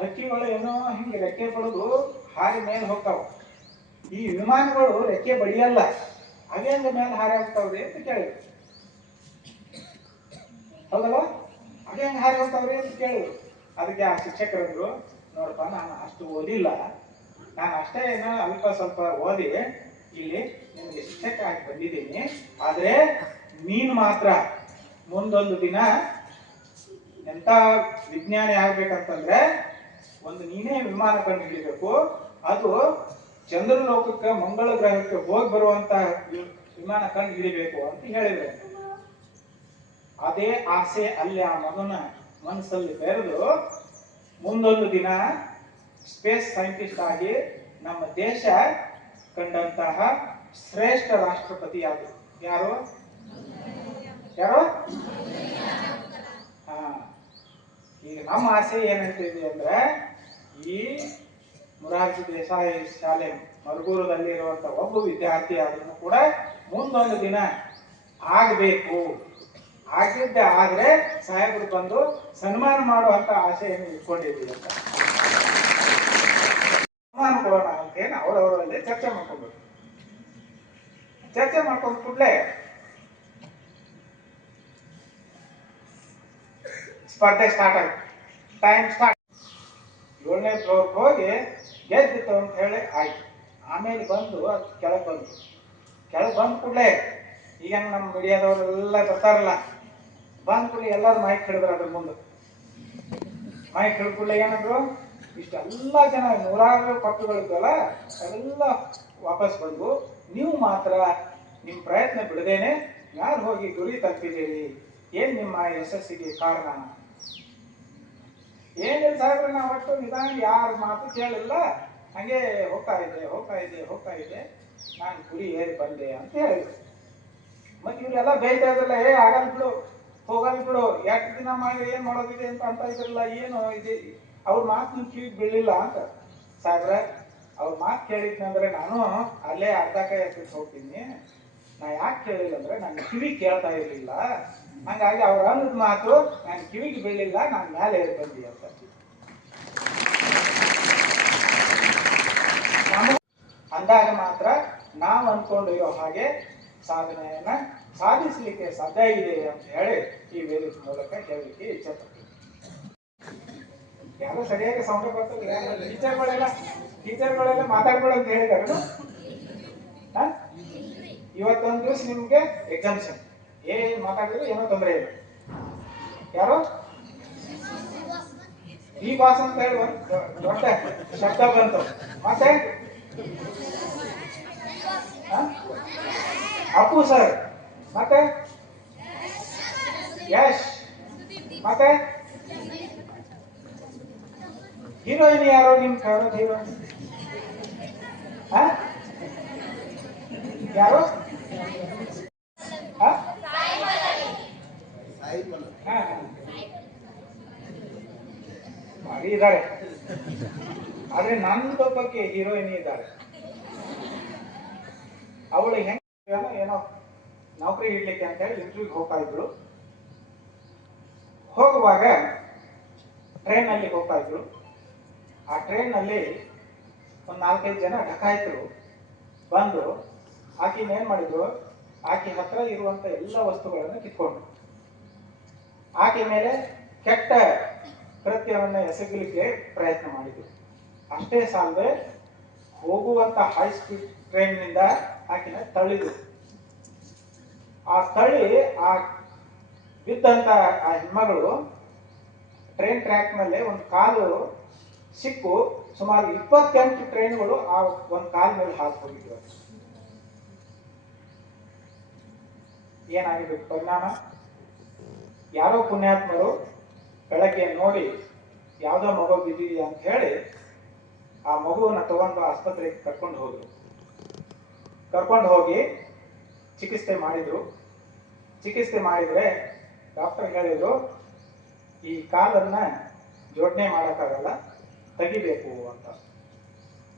ಹಕ್ಕಿಗಳು ಏನೋ ಹಿಂಗೆ ರೆಕ್ಕೆ ಬಡಿದು ಹಾರಿ ಮೇಲೆ ಹೋಗ್ತಾವ, ಈ ವಿಮಾನಗಳು ರೆಕ್ಕೆ ಬಡಿಯಲ್ಲ, ಅವೇಂದ ಮೇಲೆ ಹಾರಿ ಹೋಗ್ತಾವ್ರಿ ಅಂತ ಕೇಳಿದ್ರು. ಹೌದಲ್ಲ, ಅದೇ ಹೆಂಗೆ ಹಾರಿ ಹೋಗ್ತಾವ್ರಿ ಅಂತ ಕೇಳಿದ್ರು. ಅದಕ್ಕೆ ಆ ಶಿಕ್ಷಕರಂದ್ರು, ನೋಡಪ್ಪ, ನಾನು ಅಷ್ಟು ಓದಿಲ್ಲ, ನಾನು ಅಷ್ಟೇ ಏನೋ ಅಲ್ಪ ಸ್ವಲ್ಪ ಓದಿ ಇಲ್ಲಿ ನಿಮಗೆ ಶಿಕ್ಷಕ ಆಗಿ ಬಂದಿದ್ದೀನಿ. ಆದರೆ ನೀನು ಮಾತ್ರ ಮುಂದೊಂದು ದಿನ ಎಂತ ವಿಜ್ಞಾನಿ ಆಗ್ಬೇಕಂತಂದ್ರೆ ಒಂದು ನೀನೇ ವಿಮಾನ ಕಂಡು ಹಿಡಿಬೇಕು. ಅದು ಚಂದ್ರ ಲೋಕಕ್ಕೆ ಮಂಗಳ ಗ್ರಹಕ್ಕೆ ಹೋಗಿ ಬರುವಂತ ವಿಮಾನ ಕಂಡು ಹಿಡಿಬೇಕು ಅಂತ ಹೇಳಿದ್ರು. ಅದೇ ಆಸೆ ಅಲ್ಲಿ ಆ ಮಗನ ಮನಸ್ಸಲ್ಲಿ ಬೆರೆದು ಮುಂದೊಂದು ದಿನ ಸ್ಪೇಸ್ ಸೈಂಟಿಸ್ಟ್ ಆಗಿ ನಮ್ಮ ದೇಶ ಕಂಡಂತಹ ಶ್ರೇಷ್ಠ ರಾಷ್ಟ್ರಪತಿ ಯಾರು ಯಾರು ಯಾರು ಹಾ, ಈಗ ನಮ್ಮ ಆಸೆ ಏನಂತಿದೆ ಅಂದ್ರೆ ಈ ಮೊರಾರ್ಜಿ ದೇಸಾಯಿ ಶಾಲೆ ಮರಗೂರದಲ್ಲಿ ಇರುವಂತ ಒಬ್ಬ ವಿದ್ಯಾರ್ಥಿ ಆದ್ರೂ ಕೂಡ ಮುಂದೊಂದು ದಿನ ಆಗಬೇಕು. ಆಗಿದ್ದೆ ಆದ್ರೆ ಸಾಹೇಬರು ಬಂದು ಸನ್ಮಾನ ಮಾಡುವಂತ ಆಸೆಯನ್ನು ಇಟ್ಕೊಂಡಿದ್ದೀವಿ ಅಂತ ಸನ್ಮಾನ ಕೊಡೋಣ ಅಂತೇನು ಅವರವರಲ್ಲಿ ಚರ್ಚೆ ಮಾಡ್ಕೊಬೇಕು. ಚರ್ಚೆ ಮಾಡ್ಕೊಂಡ್ ಕೂಡಲೇ ಸ್ಪರ್ಧೆ ಸ್ಟಾರ್ಟ್ ಆಯ್ತು. Time start. 7ನೇ ಫ್ಲೋರ್ ಹೋಗಿ ಗೆದ್ದಿತ್ತು ಅಂತ ಹೇಳಿ ಆಯ್ತು. ಆಮೇಲೆ ಬಂದು ಅದು ಕೆಳಗೆ ಬಂದ ಕೂಡಲೇ ಈಗ ನಮ್ಮ ಮೀಡಿಯಾದವರೆಲ್ಲ ಬರ್ತಾರಲ್ಲ, ಬಂದ ಕೂಡಲೇ ಎಲ್ಲರೂ ಮೈಕ್ ಹಿಡಿದ್ರು. ಅದ್ರ ಮುಂದೆ ಮೈಕ್ ಹಿಡಿದ ಕೂಡಲೇ ಏನಂದ್ರು, ಇಷ್ಟೆಲ್ಲ ಜನ ನೂರಾರು ಪಕ್ಷಗಳಿದ್ದಲ್ಲ ಅವೆಲ್ಲ ವಾಪಸ್ ಬಂದು ನೀವು ಮಾತ್ರ ನಿಮ್ಮ ಪ್ರಯತ್ನ ಬಿಡದೇನೆ ಯಾರು ಹೋಗಿ ಗುರಿ ತಲುಪಿದ್ದೀರಿ, ಏನ್ ನಿಮ್ಮ ಯಶಸ್ಸಿಗೆ ಕಾರಣ? ಏನಿಲ್ಲ ಸಾಹೇಬ್ರೆ, ನಾವು ಒಟ್ಟು ನಿಧಾನ ಯಾರ ಮಾತು ಕೇಳಿಲ್ಲ, ಹಂಗೆ ಹೋಗ್ತಾ ಇದೆ ನಾನು ಗುರಿ ಏರಿ ಬಂದೆ ಅಂತ ಹೇಳಿದ್ರು. ಮತ್ತೆ ಇವರೆಲ್ಲ ಬೈತಾ ಇದ್ರಲ್ಲ, ಆಗಲ್ ಬಿಡು, ಹೋಗಲ್ ಬಿಡು, ಎಷ್ಟು ದಿನ ಮಾಡಿ ಏನ್ ಮಾಡೋದಿದೆ ಅಂತ ಇದ್ರಲ್ಲ, ಏನು ಇದೆ ಅವ್ರ ಮಾತು ನೀವು ಕಿವಿಗೆ ಬೀಳಿಲ್ಲ ಅಂತ. ಸಾಹೇಬ್ರೆ, ಅವ್ರ ಮಾತು ಕೇಳಿದ್ನಂದ್ರೆ ನಾನು ಅಲ್ಲೇ ಅರ್ಧ ಕೈ ಎತ್ತಿಟ್ಟು ಹೋಗ್ತೀನಿ. ನಾ ಯಾಕೆ ಕೇಳಿಲ್ಲ ಅಂದ್ರೆ ನನ್ನ ಕಿವಿ ಕೇಳ್ತಾ ಇರ್ಲಿಲ್ಲ, ಹಂಗಾಗಿ ಅವ್ರ ಅನ್ನದ ಮಾತು ನಾನು ಕಿವಿಗೆ ಬೀಳಿಲ್ಲ, ನಾನು ಮೇಲೆ ಏರಿ ಬಂದಿ ಅಂತ. ಅಂದಾಗ ಮಾತ್ರ ನಾವು ಅಂದ್ಕೊಂಡಿರೋ ಹಾಗೆ ಸಾಧನೆಯನ್ನ ಸಾಧಿಸಲಿಕ್ಕೆ ಸಾಧ್ಯ ಇದೆ ಅಂತ ಹೇಳಿ ಈ ವೇದಿಕೆ ಮೂಲಕ ಹೇಳಲಿಕ್ಕೆ ಇಚ್ಛೆ ಪಡ್ತೀನಿ. ಯಾರು ಸರಿಯಾಗಿ ಸೌಂಡ್ ಬರ್ತದೆ, ಟೀಚರ್ಗಳೆಲ್ಲ ಮಾತಾಡ್ಬೇಡ ಅಂತ ಹೇಳಿದಾರೆ. ಇವತ್ತೊಂದು ದಿವಸ ನಿಮ್ಗೆ ಎಕ್ಸಾಮ್ಷನ್, ಏನ್ ಮಾತಾಡಿದ್ರು ಏನೋ ತೊಂದರೆ ಇಲ್ಲ. ಯಾರು ಈ ಬಾಸ್ ಅಂತ ಹೇಳಿ ದೊಡ್ಡ ಶಬ್ದ ಬಂತು. ಮತ್ತೆ ಅಪ್ಪು ಸರ್, ಮತ್ತೆ ಯಶ್, ಮತ್ತೆ ಹೀರೋಯಿನ್ ಯಾರು ನಿಮ್ ಫೇವರೇಟ್ ಹೀರೋಯಿನ್? ಯಾರು? ಇದ್ದಾರೆ, ಆದ್ರೆ ನಂದೊಬ್ಬಕ್ಕೆ ಹೀರೋಯಿನ್ ಇದ್ದಾರೆ. ಅವಳು ಹೆಂಗ ಏನೋ ನೌಕರಿ ಇಡ್ಲಿಕ್ಕೆ ಅಂತ ಹೇಳಿ ಇಂಟರ್ವ್ಯೂಗೆ ಹೋಗ್ತಾ ಇದ್ರು. ಹೋಗುವಾಗ ಟ್ರೈನ್ ನಲ್ಲಿ ಹೋಗ್ತಾ ಇದ್ರು. ಆ ಟ್ರೈನ್ ನಲ್ಲಿ ಒಂದ್ 4-5 ಜನ ಡಕಾಯಿತರು ಬಂದು ಆಕಿನ ಏನ್ ಮಾಡಿದ್ರು, ಆಕೆ ಹತ್ರ ಇರುವಂತ ಎಲ್ಲ ವಸ್ತುಗಳನ್ನು ಕಿತ್ಕೊಂಡ್ರು. ಆಕೆ ಮೇಲೆ ಕೆಟ್ಟ ಕೃತ್ಯವನ್ನ ಎಸಗಲಿಕ್ಕೆ ಪ್ರಯತ್ನ ಮಾಡಿದ್ರು. ಅಷ್ಟೇ ಸಾಲದೆ ಹೋಗುವಂತ ಹೈ ಸ್ಪೀಡ್ ಟ್ರೈನ್ ನಿಂದ ಆಕಿನ ತಳ್ಳಿದ್ರು. ಆ ತಳ್ಳಿ ಆ ಬಿದ್ದಂತ ಆ ಹೆಣ್ಮಗಳು ಟ್ರೈನ್ ಟ್ರ್ಯಾಕ್ ಮೇಲೆ ಒಂದು ಕಾಲು ಸಿಕ್ಕು ಸುಮಾರು 28 ಟ್ರೈನ್ಗಳು ಆ ಒಂದು ಕಾಲ ಮೇಲೆ ಹಾಕಿ ಹೋಗಿದ್ರು. ಏನಾಗಿರ್ಬೇಕು ಪರಿಣಾಮ? ಯಾರೋ ಪುಣ್ಯಾತ್ಮರು ಬೆಳಗ್ಗೆ ನೋಡಿ ಯಾವ್ದೋ ಮಗು ಬಿದ್ದಿದೆ ಅಂತ ಹೇಳಿ ಆ ಮಗುವನ್ನ ತಗೊಂಡು ಆಸ್ಪತ್ರೆಗೆ ಕರ್ಕೊಂಡು ಹೋದ್ರು. ಕರ್ಕೊಂಡು ಹೋಗಿ ಚಿಕಿತ್ಸೆ ಮಾಡಿದ್ರು. ಚಿಕಿತ್ಸೆ ಮಾಡಿದ್ರೆ ಡಾಕ್ಟರ್ ಹೇಳಿದ್ರು, ಈ ಕಾಲನ್ನ ಜೋಡಣೆ ಮಾಡೋಕ್ಕಾಗಲ್ಲ, ತೆಗಿಬೇಕು ಅಂತ.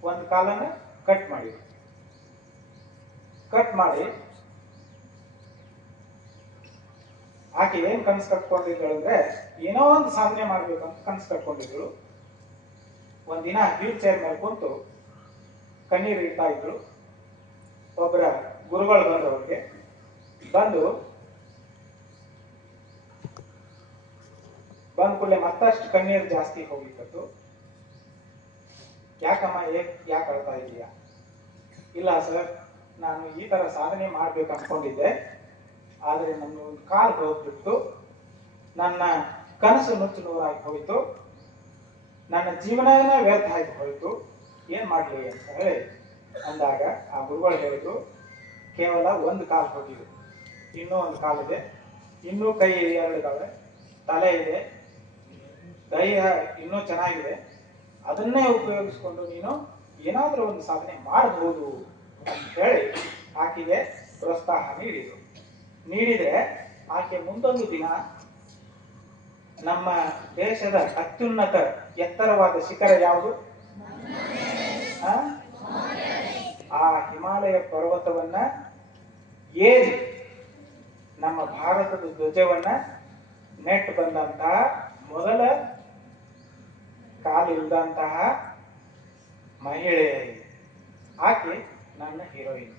ಒಂದು ಕಾಲನ್ನ ಕಟ್ ಮಾಡಿದ್ರು. ಕಟ್ ಮಾಡಿ ಆಕೆ ಏನ್ ಕನಸು ಕಟ್ಕೊಂಡಿದ್ದಳು ಅಂದ್ರೆ ಏನೋ ಒಂದು ಸಾಧನೆ ಮಾಡ್ಬೇಕು ಅಂತ ಕನಸು ಕಟ್ಕೊಂಡಿದ್ರು. ಒಂದಿನ ವೀಲ್ ಚೇರ್ ಮೇಲೆ ಕುಂತು ಕಣ್ಣೀರು ಇಡ್ತಾ ಇದ್ರು. ಒಬ್ಬರ ಗುರುಗಳು ಬಂದು ಅವ್ರಿಗೆ ಬಂದು ಬಂದ ಕೂಡಲೇ ಮತ್ತಷ್ಟು ಕಣ್ಣೀರು ಜಾಸ್ತಿ ಹೋಗಿತ್ತು. ಯಾಕಮ್ಮ ಯಾಕೆ ಅಳ್ತಾ ಇದೀಯಾ? ಇಲ್ಲ ಸರ್, ನಾನು ಈ ಥರ ಸಾಧನೆ ಮಾಡ್ಬೇಕು ಅನ್ಕೊಂಡಿದ್ದೆ, ಆದರೆ ನನ್ನ ಒಂದು ಕಾಲು ಹೋಗ್ಬಿಟ್ಟು ನನ್ನ ಕನಸು ನುಚ್ಚು ನೂರಾಗಿ ಹೋಯಿತು, ನನ್ನ ಜೀವನನೇ ವ್ಯರ್ಥ ಆಗಿ ಹೋಯಿತು, ಏನು ಮಾಡಲಿ ಅಂತ ಹೇಳಿ ಅಂದಾಗ ಆ ಗುರುಗಳು ಹೇಳಿದ್ರು, ಕೇವಲ ಒಂದು ಕಾಲು ಹೋಗಿದೆ, ಇನ್ನೂ ಒಂದು ಕಾಲಿದೆ, ಇನ್ನೂ ಕೈ ಎರಡಿದಾವೆ, ತಲೆ ಇದೆ, ದೇಹ ಇನ್ನೂ ಚೆನ್ನಾಗಿದೆ, ಅದನ್ನೇ ಉಪಯೋಗಿಸ್ಕೊಂಡು ನೀನು ಏನಾದರೂ ಒಂದು ಸಾಧನೆ ಮಾಡಬಹುದು ಅಂತ ಹೇಳಿ ಆಕೆಗೆ ಪ್ರೋತ್ಸಾಹ ನೀಡಿದರೆ ಆಕೆ ಮುಂದೊಂದು ದಿನ ನಮ್ಮ ದೇಶದ ಅತ್ಯುನ್ನತ ಎತ್ತರವಾದ ಶಿಖರ ಯಾವುದು? ಆ ಹಿಮಾಲಯ ಪರ್ವತವನ್ನ ಏರಿ ನಮ್ಮ ಭಾರತದ ಧ್ವಜವನ್ನ ನೆಟ್ ಬಂದಂತಹ ಮೊದಲ ಕಾಲಿಲ್ಲದಂತಹ ಮಹಿಳೆ ಆಕೆ ನನ್ನ ಹೀರೋಯಿನ್.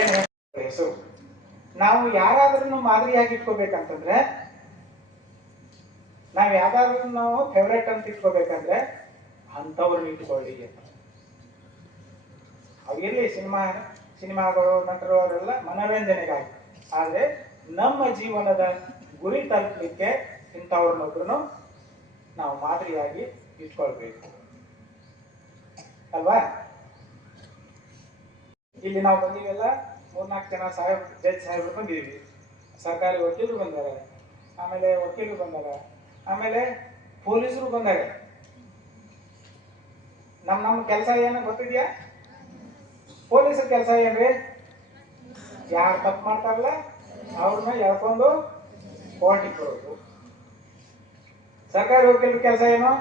ಏನು ಹೆಸರು? ನಾವು ಯಾರಾದ್ರೂ ಮಾದರಿಯಾಗಿ ಇಟ್ಕೋಬೇಕಂತಂದ್ರೆ, ನಾವು ಯಾವ್ದಾದ್ರು ನಾವು ಫೇವ್ರೇಟ್ ಅಂತ ಇಟ್ಕೋಬೇಕಂದ್ರೆ ಅಂಥವ್ರನ್ನ ಇಟ್ಕೊಳ್ಳಿ ಅಂತ. ಅವಿರ್ಲಿ ಸಿನಿಮಾಗಳು ನಟರು ಅವರೆಲ್ಲ ಮನೋರಂಜನೆಗಾಗಿ, ಆದರೆ ನಮ್ಮ ಜೀವನದ ಗುರಿ ತಲುಪಲಿಕ್ಕೆ ಇಂಥವ್ರನ್ನೊಬ್ರು ನಾವು ಮಾದರಿಯಾಗಿ ಇಟ್ಕೊಳ್ಬೇಕು ಅಲ್ವಾ? ಇಲ್ಲಿ ನಾವು ಬಂದಿವೆಲ್ಲ 3-4 ಜನ ಜಡ್ಜ್ ಸಾಹೇಬರು ಬಂದಿದ್ದೀವಿ, ಸರ್ಕಾರಿ ವಕೀಲರು ಬಂದಾರೆ, ಆಮೇಲೆ ವಕೀಲರು ಬಂದಾರ, ಆಮೇಲೆ ಪೊಲೀಸರು ಬಂದಾರೆ. ನಮ್ಮ ಕೆಲಸ ಏನು ಗೊತ್ತಿದ್ಯಾ? ಪೊಲೀಸರ ಕೆಲಸ ಏನ್ರಿ? ಯಾರು ತಪ್ಪು ಮಾಡ್ತಾರಲ್ಲ ಅವ್ರನ್ನ ಎಳ್ಕೊಂಡು ಕೋರ್ಟಿಗೆ ಬರೋದು. ಸರ್ಕಾರಿ ವಕೀಲರ ಕೆಲಸ ಏನು?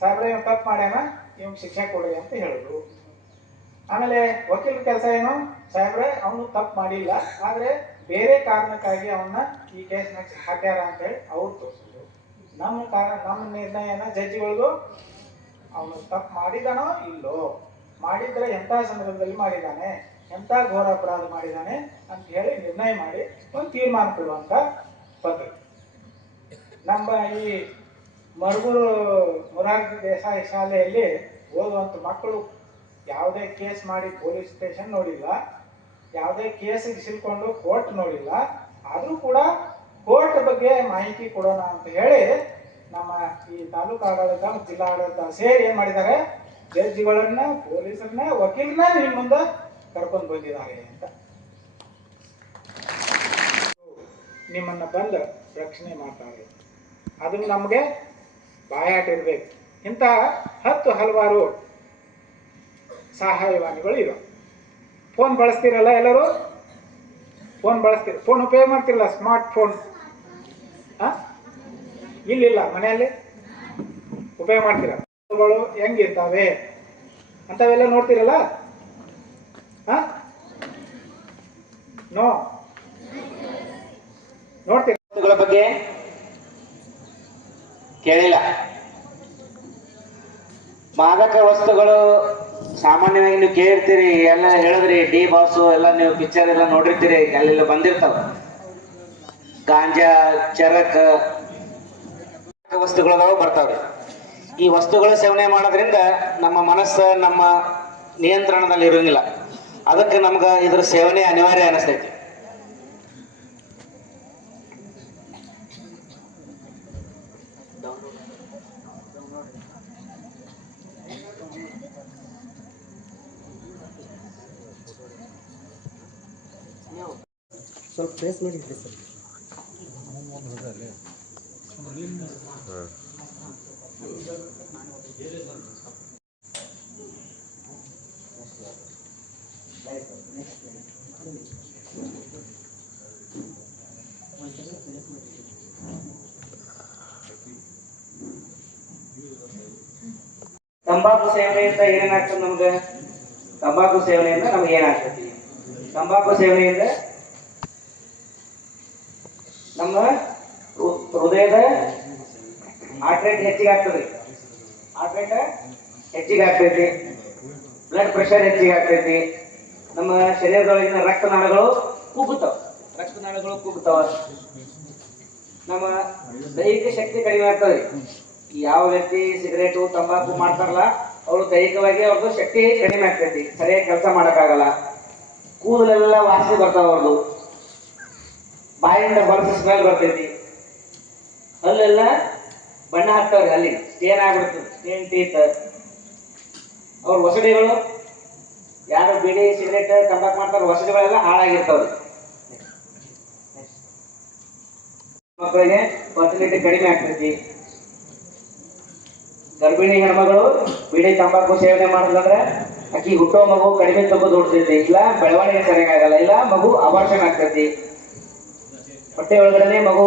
ಸಾಹೇಬ್ರೆ ಇವ್ ತಪ್ಪು ಮಾಡ್ಯಾನ, ಇವ್ಗೆ ಶಿಕ್ಷೆ ಕೊಡಿ ಅಂತ ಹೇಳುದು. ಆಮೇಲೆ ವಕೀಲರ ಕೆಲಸ ಏನು? ಸಾಹೇಬ್ರೆ ಅವನು ತಪ್ಪು ಮಾಡಿಲ್ಲ, ಆದ್ರೆ ಬೇರೆ ಕಾರಣಕ್ಕಾಗಿ ಅವನ್ನ ಈ ಕೇಸ್ನಾಗ ಹಾಕ್ಯಾರ ಅಂತ ಹೇಳಿ ಅವ್ರು ತೋರಿಸೋದು. ನಮ್ಮ ನಿರ್ಣಯನ ಜಡ್ಜಿಗಳದು ಅವನು ತಪ್ಪು ಮಾಡಿದಾನೋ ಇಲ್ಲೋ, ಮಾಡಿದ್ರೆ ಎಂಥ ಸಂದರ್ಭದಲ್ಲಿ ಮಾಡಿದ್ದಾನೆ, ಎಂಥ ಘೋರ ಅಪರಾಧ ಮಾಡಿದ್ದಾನೆ ಅಂತ ಹೇಳಿ ನಿರ್ಣಯ ಮಾಡಿ ಒಂದು ತೀರ್ಮಾನ ಕೊಡುವಂತ ಪದ್ಧತಿ. ನಮ್ಮ ಈ ಮರಗೂರು ಮೊರಾರ್ಜಿ ದೇಸಾಯಿ ಶಾಲೆಯಲ್ಲಿ ಓದುವಂಥ ಮಕ್ಕಳು ಯಾವುದೇ ಕೇಸ್ ಮಾಡಿ ಪೊಲೀಸ್ ಸ್ಟೇಷನ್ ನೋಡಿಲ್ಲ, ಯಾವುದೇ ಕೇಸಿಗೆ ಸಿಲ್ಕೊಂಡು ಕೋರ್ಟ್ ನೋಡಿಲ್ಲ, ಆದರೂ ಕೂಡ ಕೋರ್ಟ್ ಬಗ್ಗೆ ಮಾಹಿತಿ ಕೊಡೋಣ ಅಂತ ಹೇಳಿ ನಮ್ಮ ಈ ತಾಲೂಕು ಆಡಳಿತ ಮತ್ತು ಜಿಲ್ಲಾ ಆಡಳಿತ ಸೇರಿ ಏನ್ ಮಾಡಿದ್ದಾರೆ, ಜಡ್ಜಿಗಳನ್ನ, ಪೊಲೀಸರನ್ನ, ವಕೀಲರನ್ನ ನಿಮ್ಮ ಮುಂದೆ ಕರ್ಕೊಂಡು ಬಂದಿದ್ದಾರೆ ಅಂತ. ನಿಮ್ಮನ್ನ ಬಂದು ರಕ್ಷಣೆ ಮಾಡ್ತಾರೆ. ಅದನ್ನು ನಮಗೆ ಬಾಯಾಟ ಇರ್ಬೇಕು. ಇಂಥ ಹಲವಾರು ಸಹಾಯವಾಣಿಗಳು ಇವೆ. ಫೋನ್ ಬಳಸ್ತೀರಲ್ಲ ಎಲ್ಲರೂ? ಫೋನ್ ಬಳಸ್ತೀರ? ಫೋನ್ ಉಪಯೋಗ ಮಾಡ್ತಿರಲ್ಲ? ಸ್ಮಾರ್ಟ್ ಫೋನ್ ಇಲ್ಲಿಲ್ಲ ಮನೆಯಲ್ಲಿ ಉಪಯೋಗ ಮಾಡ್ತೀರ? ಹೆಂಗಿರ್ತಾವೆ ಅಂತವೆಲ್ಲ ನೋಡ್ತಿರಲ್ಲ? ನೋಡ್ತೀರ? ವಸ್ತುಗಳ ಬಗ್ಗೆ ಕೇಳಿಲ್ಲ. ಮಾದಕ ವಸ್ತುಗಳು ಸಾಮಾನ್ಯವಾಗಿ ನೀವು ಕೇಳಿರ್ತೀರಿ, ಎಲ್ಲ ಹೇಳಿದ್ರಿ, ಡಿ ಬಾಸು ಎಲ್ಲ ನೀವು ಪಿಕ್ಚರ್ ಎಲ್ಲ ನೋಡಿರ್ತೀರಿ, ಅಲ್ಲೆಲ್ಲ ಬಂದಿರ್ತಾವ. ಗಾಂಜಾ, ಚರಕ್ ವಸ್ತುಗಳು ಬರ್ತಾವ್ರಿ. ಈ ವಸ್ತುಗಳ ಸೇವನೆ ಮಾಡೋದ್ರಿಂದ ನಮ್ಮ ಮನಸ್ಸು ನಮ್ಮ ನಿಯಂತ್ರಣದಲ್ಲಿ ಇರೋಂಗಿಲ್ಲ. ಅದಕ್ಕೆ ನಮ್ಗೆ ಇದ್ರ ಸೇವನೆ ಅನಿವಾರ್ಯ ಅನಿಸ್ತೈತಿ. ಸ್ವಲ್ಪ ಪ್ರೆಸ್ ಮಾಡಿ ಸರ್. ತಂಬಾಕು ಸೇವನೆಯಿಂದ ಏನಾಗ್ತದೆ ನಮ್ಗೆ? ತಂಬಾಕು ಸೇವನೆಯಿಂದ ನಮ್ಗೆ ಏನಾಗ್ತೈತಿ? ತಂಬಾಕು ಸೇವನೆಯಿಂದ ನಮ್ಮ ಹೃದಯದ ಹಾರ್ಟ್ ರೇಟ್ ಹೆಚ್ಚಿಗೆ ಆಗ್ತದೆ. ಹಾರ್ಟ್ ರೇಟ್ ಹೆಚ್ಚಿಗೆ ಆಗ್ತೈತಿ, ಬ್ಲಡ್ ಪ್ರೆಷರ್ ಹೆಚ್ಚಿಗೆ ಆಗ್ತೈತಿ, ನಮ್ಮ ಶರೀರದೊಳಗಿನ ರಕ್ತನಾಳಗಳು ಕುಗ್ಗುತ್ತಾವ. ನಮ್ಮ ದೈಹಿಕ ಶಕ್ತಿ ಕಡಿಮೆ ಆಗ್ತದೆ. ಯಾವ ವ್ಯಕ್ತಿ ಸಿಗರೇಟು ತಂಬಾಕು ಮಾಡ್ತಾರಲ್ಲ ಅವರು ದೈಹಿಕವಾಗಿ ಅವ್ರದ್ದು ಶಕ್ತಿ ಕಡಿಮೆ ಆಗ್ತೈತಿ, ಸರಿಯಾಗಿ ಕೆಲಸ ಮಾಡೋಕ್ಕಾಗಲ್ಲ, ಕೂದಲೆಲ್ಲ ವಾಸನೆ ಬರ್ತಾವ ಅವ್ರದ್ದು, ಬಾಯಿಂದ ಹೊರಸ ಸ್ಮೆಲ್ ಬರ್ತೈತಿ, ಅಲ್ಲೆಲ್ಲ ಬಣ್ಣ ಹಾಕ್ತಾವ್ರಿ, ಅಲ್ಲಿ ಸ್ಟೇನ್ ಆಗ್ಬಿಡ್ತದೆ, ಸ್ಟೇನ್ ಟೀತ್. ಅವ್ರ ವಸಡಿಗಳು ಯಾರು ಬಿಡಿ ಸಿಗರೇಟ್ ತಂಬಾಕು ಮಾಡ್ತಾರ ವಸಡಿಗಳೆಲ್ಲ ಹಾಳಾಗಿರ್ತಾವ್ರಿ. ಮಕ್ಕಳಿಗೆ ಫರ್ಟಿಲಿಟಿ ಕಡಿಮೆ ಆಗ್ತೈತಿ. ಗರ್ಭಿಣಿ ಹೆಣ್ಮಗಳು ಬಿಡಿ ತಂಬಾಕು ಸೇವನೆ ಮಾಡಿದ್ರೆ ಅಕ್ಕಿ ಹುಟ್ಟೋ ಮಗು ಕಡಿಮೆ ತಗೋ ದೊಡ್ತೈತಿ, ಇಲ್ಲ ಬೆಳವಣಿಗೆ ಸರಿಯಾಗಲ್ಲ, ಇಲ್ಲ ಮಗು ಅಬಾರ್ಷನ್ ಆಗ್ತೈತಿ, ಹೊಟ್ಟೆ ಒಳಗಡೆ ಮಗು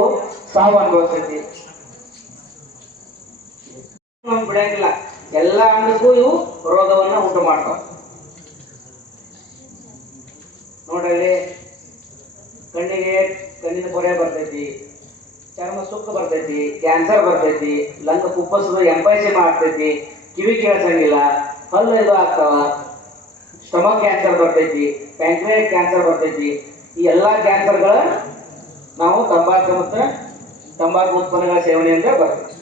ಸಾವು ಅನುಭವಿಸ್ತೈತಿ. ಬಿಡಂಗಿಲ್ಲ, ಎಲ್ಲ ಅಂಗಕ್ಕೂ ಇವು ರೋಗವನ್ನ ಉಂಟು ಮಾಡ್ತಾವ. ನೋಡ್ರಿ, ಕಣ್ಣಿಗೆ ಕಣ್ಣಿನ ಪೊರೆ ಬರ್ತೈತಿ, ಚರ್ಮ ಸುಕ್ಕ ಬರ್ತೈತಿ, ಕ್ಯಾನ್ಸರ್ ಬರ್ತೈತಿ, ಲಂಗ ಕುಪ್ಪಸದ ಎಂಪೈಸಿಮಾ ಆಗ್ತೈತಿ, ಕಿವಿ ಕೇಳಿಸಂಗಿಲ್ಲ, ಹಲ್ಲು ಇದು ಆಗ್ತಾವ, ಸ್ಟಮಕ್ ಕ್ಯಾನ್ಸರ್ ಬರ್ತೈತಿ, ಪ್ಯಾಂಕ್ರಿಯಾಟಿಕ್ ಕ್ಯಾನ್ಸರ್ ಬರ್ತೈತಿ. ಈ ಎಲ್ಲಾ ಕ್ಯಾನ್ಸರ್ಗಳ ನಾವು ತಂಬಾಕು ಮತ್ತು ತಂಬಾಕು ಉತ್ಪನ್ನಗಳ ಸೇವನೆಯಿಂದ ಬರ್ತೈತಿ,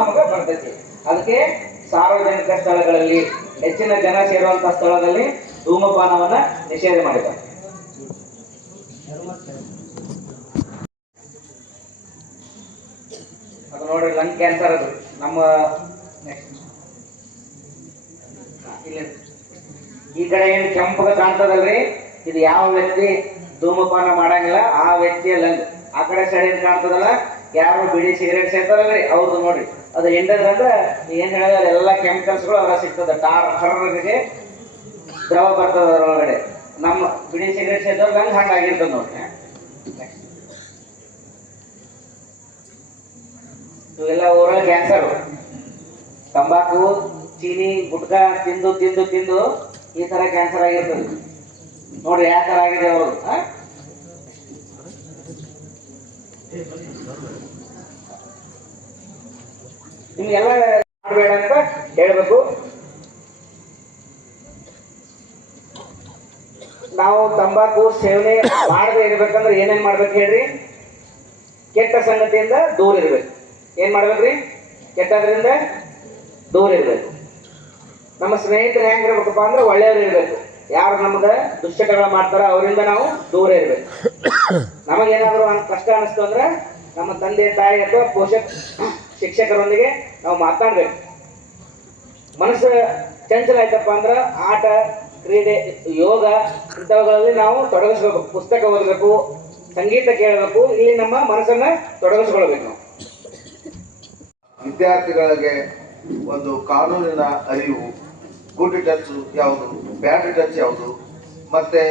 ನಮಗೆ ಬರ್ತೈತಿ. ಅದಕ್ಕೆ ಸಾರ್ವಜನಿಕ ಸ್ಥಳಗಳಲ್ಲಿ, ಹೆಚ್ಚಿನ ಜನ ಸೇರುವಂತಹ ಸ್ಥಳದಲ್ಲಿ ಧೂಮಪಾನವನ್ನ ನಿಷೇಧ ಮಾಡಿದ್ದಾರೆ. ಅದು ನೋಡ್ರಿ, ಲಂಗ್ ಕ್ಯಾನ್ಸರ್ ಅದು ನಮ್ಮ ಈ ಕಡೆ ಏನು ಕೆಂಪಗ ಕಾಣ್ತದಲ್ರಿ, ಇದು ಯಾವ ವ್ಯಕ್ತಿ ಧೂಮಪಾನ ಮಾಡಂಗಿಲ್ಲ ಆ ವ್ಯಕ್ತಿಯ ಲಂಗ್. ಆ ಕಡೆ ಸೈಡ್ ಏನ್ ಕಾಣ್ತದಲ್ಲ, ಯಾರು ಬಿಡಿ ಸಿಗರೇಟ್ ಸೇರ್ತಾರಲ್ರಿ ಅವ್ರದ್ದು ನೋಡ್ರಿ, ಅದು ಎಂದ್ರೆ ಏನ್ ಹೇಳಿದ್ರೆ ಎಲ್ಲ ಕೆಮಿಕಲ್ಸ್ಗಳು ಅದ್ರ ಸಿಗ್ತದೆ. ಹರ್ರಿಗೆ ದ್ರವ ಬರ್ತದ ಅದರೊಳಗಡೆ. ನಮ್ಮ ಬಿಡಿ ಸಿಗರೇಟ್ ಸೇರಿದವ್ರು ಲಂಗ್ ಹಂಗಾಗಿರ್ತದೆ ನೋಡ್ರಿ. ಇವೆಲ್ಲ ಓರಲ್ ಕ್ಯಾನ್ಸರ್. ತಂಬಾಕು, ಚೀನಿ, ಗುಟ್ಕಾ ತಿಂದು ತಿಂದು ತಿಂದು ಈ ತರ ಕ್ಯಾನ್ಸರ್ ಆಗಿರ್ತದೆ ನೋಡ್ರಿ. ಯಾವ ತರ ಆಗಿದೆ ಅವರು. ನಿಮ್ಗೆಲ್ಲ ಮಾಡಬೇಡ ಅಂತ ಹೇಳ್ಬೇಕು. ನಾವು ತಂಬಾಕು ಸೇವನೆ ಮಾಡದೇ ಇರ್ಬೇಕಂದ್ರೆ ಏನೇನ್ ಮಾಡ್ಬೇಕು ಹೇಳ್ರಿ? ಕೆಟ್ಟ ಸಂಗತಿಯಿಂದ ದೂರ ಇರ್ಬೇಕು. ಏನ್ ಮಾಡ್ಬೇಕ್ರಿ? ಕೆಟ್ಟದ್ರಿಂದ ದೂರ ಇರ್ಬೇಕು. ನಮ್ಮ ಸ್ನೇಹಿತರು ಹೆಂಗಿರ್ಬೇಕಪ್ಪ ಅಂದ್ರೆ ಒಳ್ಳೆಯವ್ರು ಇರ್ಬೇಕು. ಯಾರು ನಮ್ಗ ದುಶ್ಚಟಗಳು ಮಾಡ್ತಾರ ಅವರಿಂದ ನಾವು ದೂರ ಇರ್ಬೇಕು. ನಮಗೇನಾದ್ರು ಕಷ್ಟ ಅನಿಸ್ತು ಅಂದ್ರೆ ನಮ್ಮ ತಂದೆ ತಾಯಿ ಅಥವಾ ಶಿಕ್ಷಕರೊಂದಿಗೆ ನಾವು ಮಾತಾಡ್ಬೇಕು. ಮನಸ್ಸು ಚಂಚಲ ಆಯ್ತಪ್ಪ ಅಂದ್ರ ಆಟ, ಕ್ರೀಡೆ, ಯೋಗ ಇಂಥವುಗಳಲ್ಲಿ ನಾವು ತೊಡಗಿಸ್ಬೇಕು. ಪುಸ್ತಕ ಓದಬೇಕು, ಸಂಗೀತ ಕೇಳಬೇಕು. ಇಲ್ಲಿ ನಮ್ಮ ಮನಸ್ಸನ್ನ ತೊಡಗಿಸ್ಕೊಳ್ಬೇಕು ನಾವು. ವಿದ್ಯಾರ್ಥಿಗಳಿಗೆ ಒಂದು ಕಾನೂನಿನ ಅರಿವು, ಗುಡ್ ಟಚ್ ಯಾವುದು, ಬ್ಯಾಡ್ ಟಚ್ ಯಾವುದು, ಮತ್ತೆ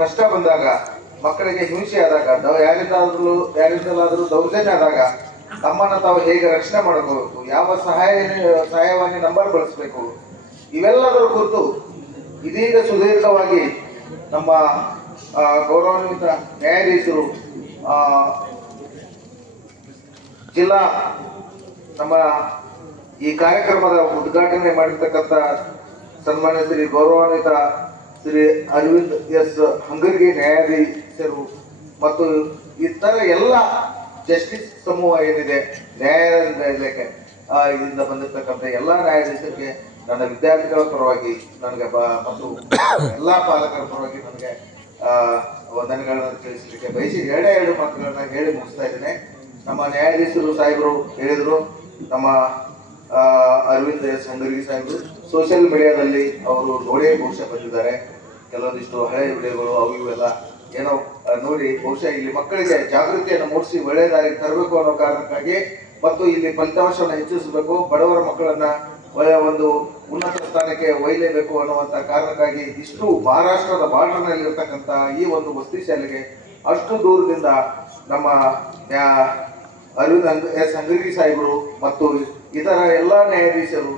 ಕಷ್ಟ ಬಂದಾಗ, ಮಕ್ಕಳಿಗೆ ಹಿಂಸೆ ಆದಾಗ, ಯಾರಿಂದಲಾದರೂ ದೌರ್ಜನ್ಯ ಆದಾಗ ತಮ್ಮನ್ನು ತಾವು ಹೇಗೆ ರಕ್ಷಣೆ ಮಾಡ್ಕೋಬೇಕು, ಯಾವ ಸಹಾಯವಾಣಿ ನಂಬರ್ ಬಳಸಬೇಕು, ಇವೆಲ್ಲದರ ಕುರಿತು ಇದೀಗ ಸುದೀರ್ಘವಾಗಿ ನಮ್ಮ ಗೌರವಾನ್ವಿತ ನ್ಯಾಯಾಧೀಶರು ಜಿಲ್ಲಾ ನಮ್ಮ ಈ ಕಾರ್ಯಕ್ರಮದ ಉದ್ಘಾಟನೆ ಮಾಡಿರ್ತಕ್ಕಂಥ ಸನ್ಮಾನ್ಯ ಶ್ರೀ ಗೌರವಾನ್ವಿತ ಶ್ರೀ ಅರವಿಂದ್ ಎಸ್ ಹಂಗರ್ಗಿ ನ್ಯಾಯಾಧೀಶರು ಮತ್ತು ಇತರ ಎಲ್ಲ ಜಸ್ಟಿಸ್ ಸಮೂಹ ಏನಿದೆ, ನ್ಯಾಯಾಲಯದ ಇದರಿಂದ ಬಂದಿರತಕ್ಕಂಥ ಎಲ್ಲ ನ್ಯಾಯಾಧೀಶರಿಗೆ ನನ್ನ ವಿದ್ಯಾರ್ಥಿಗಳ ಪರವಾಗಿ ನನಗೆ ಮತ್ತು ಎಲ್ಲ ಪಾಲಕರ ಪರವಾಗಿ ನನಗೆ ವಂದನೆಗಳನ್ನು ತಿಳಿಸಲಿಕ್ಕೆ ಬಯಸಿ ಎರಡು ಮಾತುಗಳನ್ನ ಹೇಳಿ ಮುಗಿಸ್ತಾ ಇದ್ದೇನೆ. ನಮ್ಮ ನ್ಯಾಯಾಧೀಶರು ಸಾಹೇಬರು ಹೇಳಿದ್ರು, ನಮ್ಮ ಅರವಿಂದ್ ಎಸ್ ಹಂಗರ್ಗಿ ಸಾಹೇಬರು ಸೋಷಿಯಲ್ ಮೀಡಿಯಾದಲ್ಲಿ ಅವರು ನೋಡೇ ಬಹುಶಃ ಬಂದಿದ್ದಾರೆ. ಕೆಲವೊಂದಿಷ್ಟು ಹಳೆ ವಿಡಿಯೋಗಳು ಅವು ಇವೆಲ್ಲ ಏನೋ ನೋಡಿ ಬಹುಶಃ ಇಲ್ಲಿ ಮಕ್ಕಳಿಗೆ ಜಾಗೃತಿಯನ್ನು ಮೂಡಿಸಿ ಒಳ್ಳೆ ದಾರಿಗೆ ತರಬೇಕು ಅನ್ನೋ ಕಾರಣಕ್ಕಾಗಿ ಮತ್ತು ಇಲ್ಲಿ ಫಲಿತಾಂಶವನ್ನು ಹೆಚ್ಚಿಸಬೇಕು, ಬಡವರ ಮಕ್ಕಳನ್ನ ಒಳ್ಳೆಯ ಒಂದು ಉನ್ನತ ಸ್ಥಾನಕ್ಕೆ ಒಯ್ಯಲೇಬೇಕು ಅನ್ನುವಂಥ ಕಾರಣಕ್ಕಾಗಿ ಇಷ್ಟು ಮಹಾರಾಷ್ಟ್ರದ ಬಾರ್ಡರ್ನಲ್ಲಿರ್ತಕ್ಕಂಥ ಈ ಒಂದು ವಸತಿ ಶಾಲೆಗೆ ಅಷ್ಟು ದೂರದಿಂದ ನಮ್ಮ ಅರವಿಂದ್ ಎಸ್ ಹಂಗರ್ಗಿ ಸಾಹೇಬರು ಮತ್ತು ಇತರ ಎಲ್ಲ ನ್ಯಾಯಾಧೀಶರು,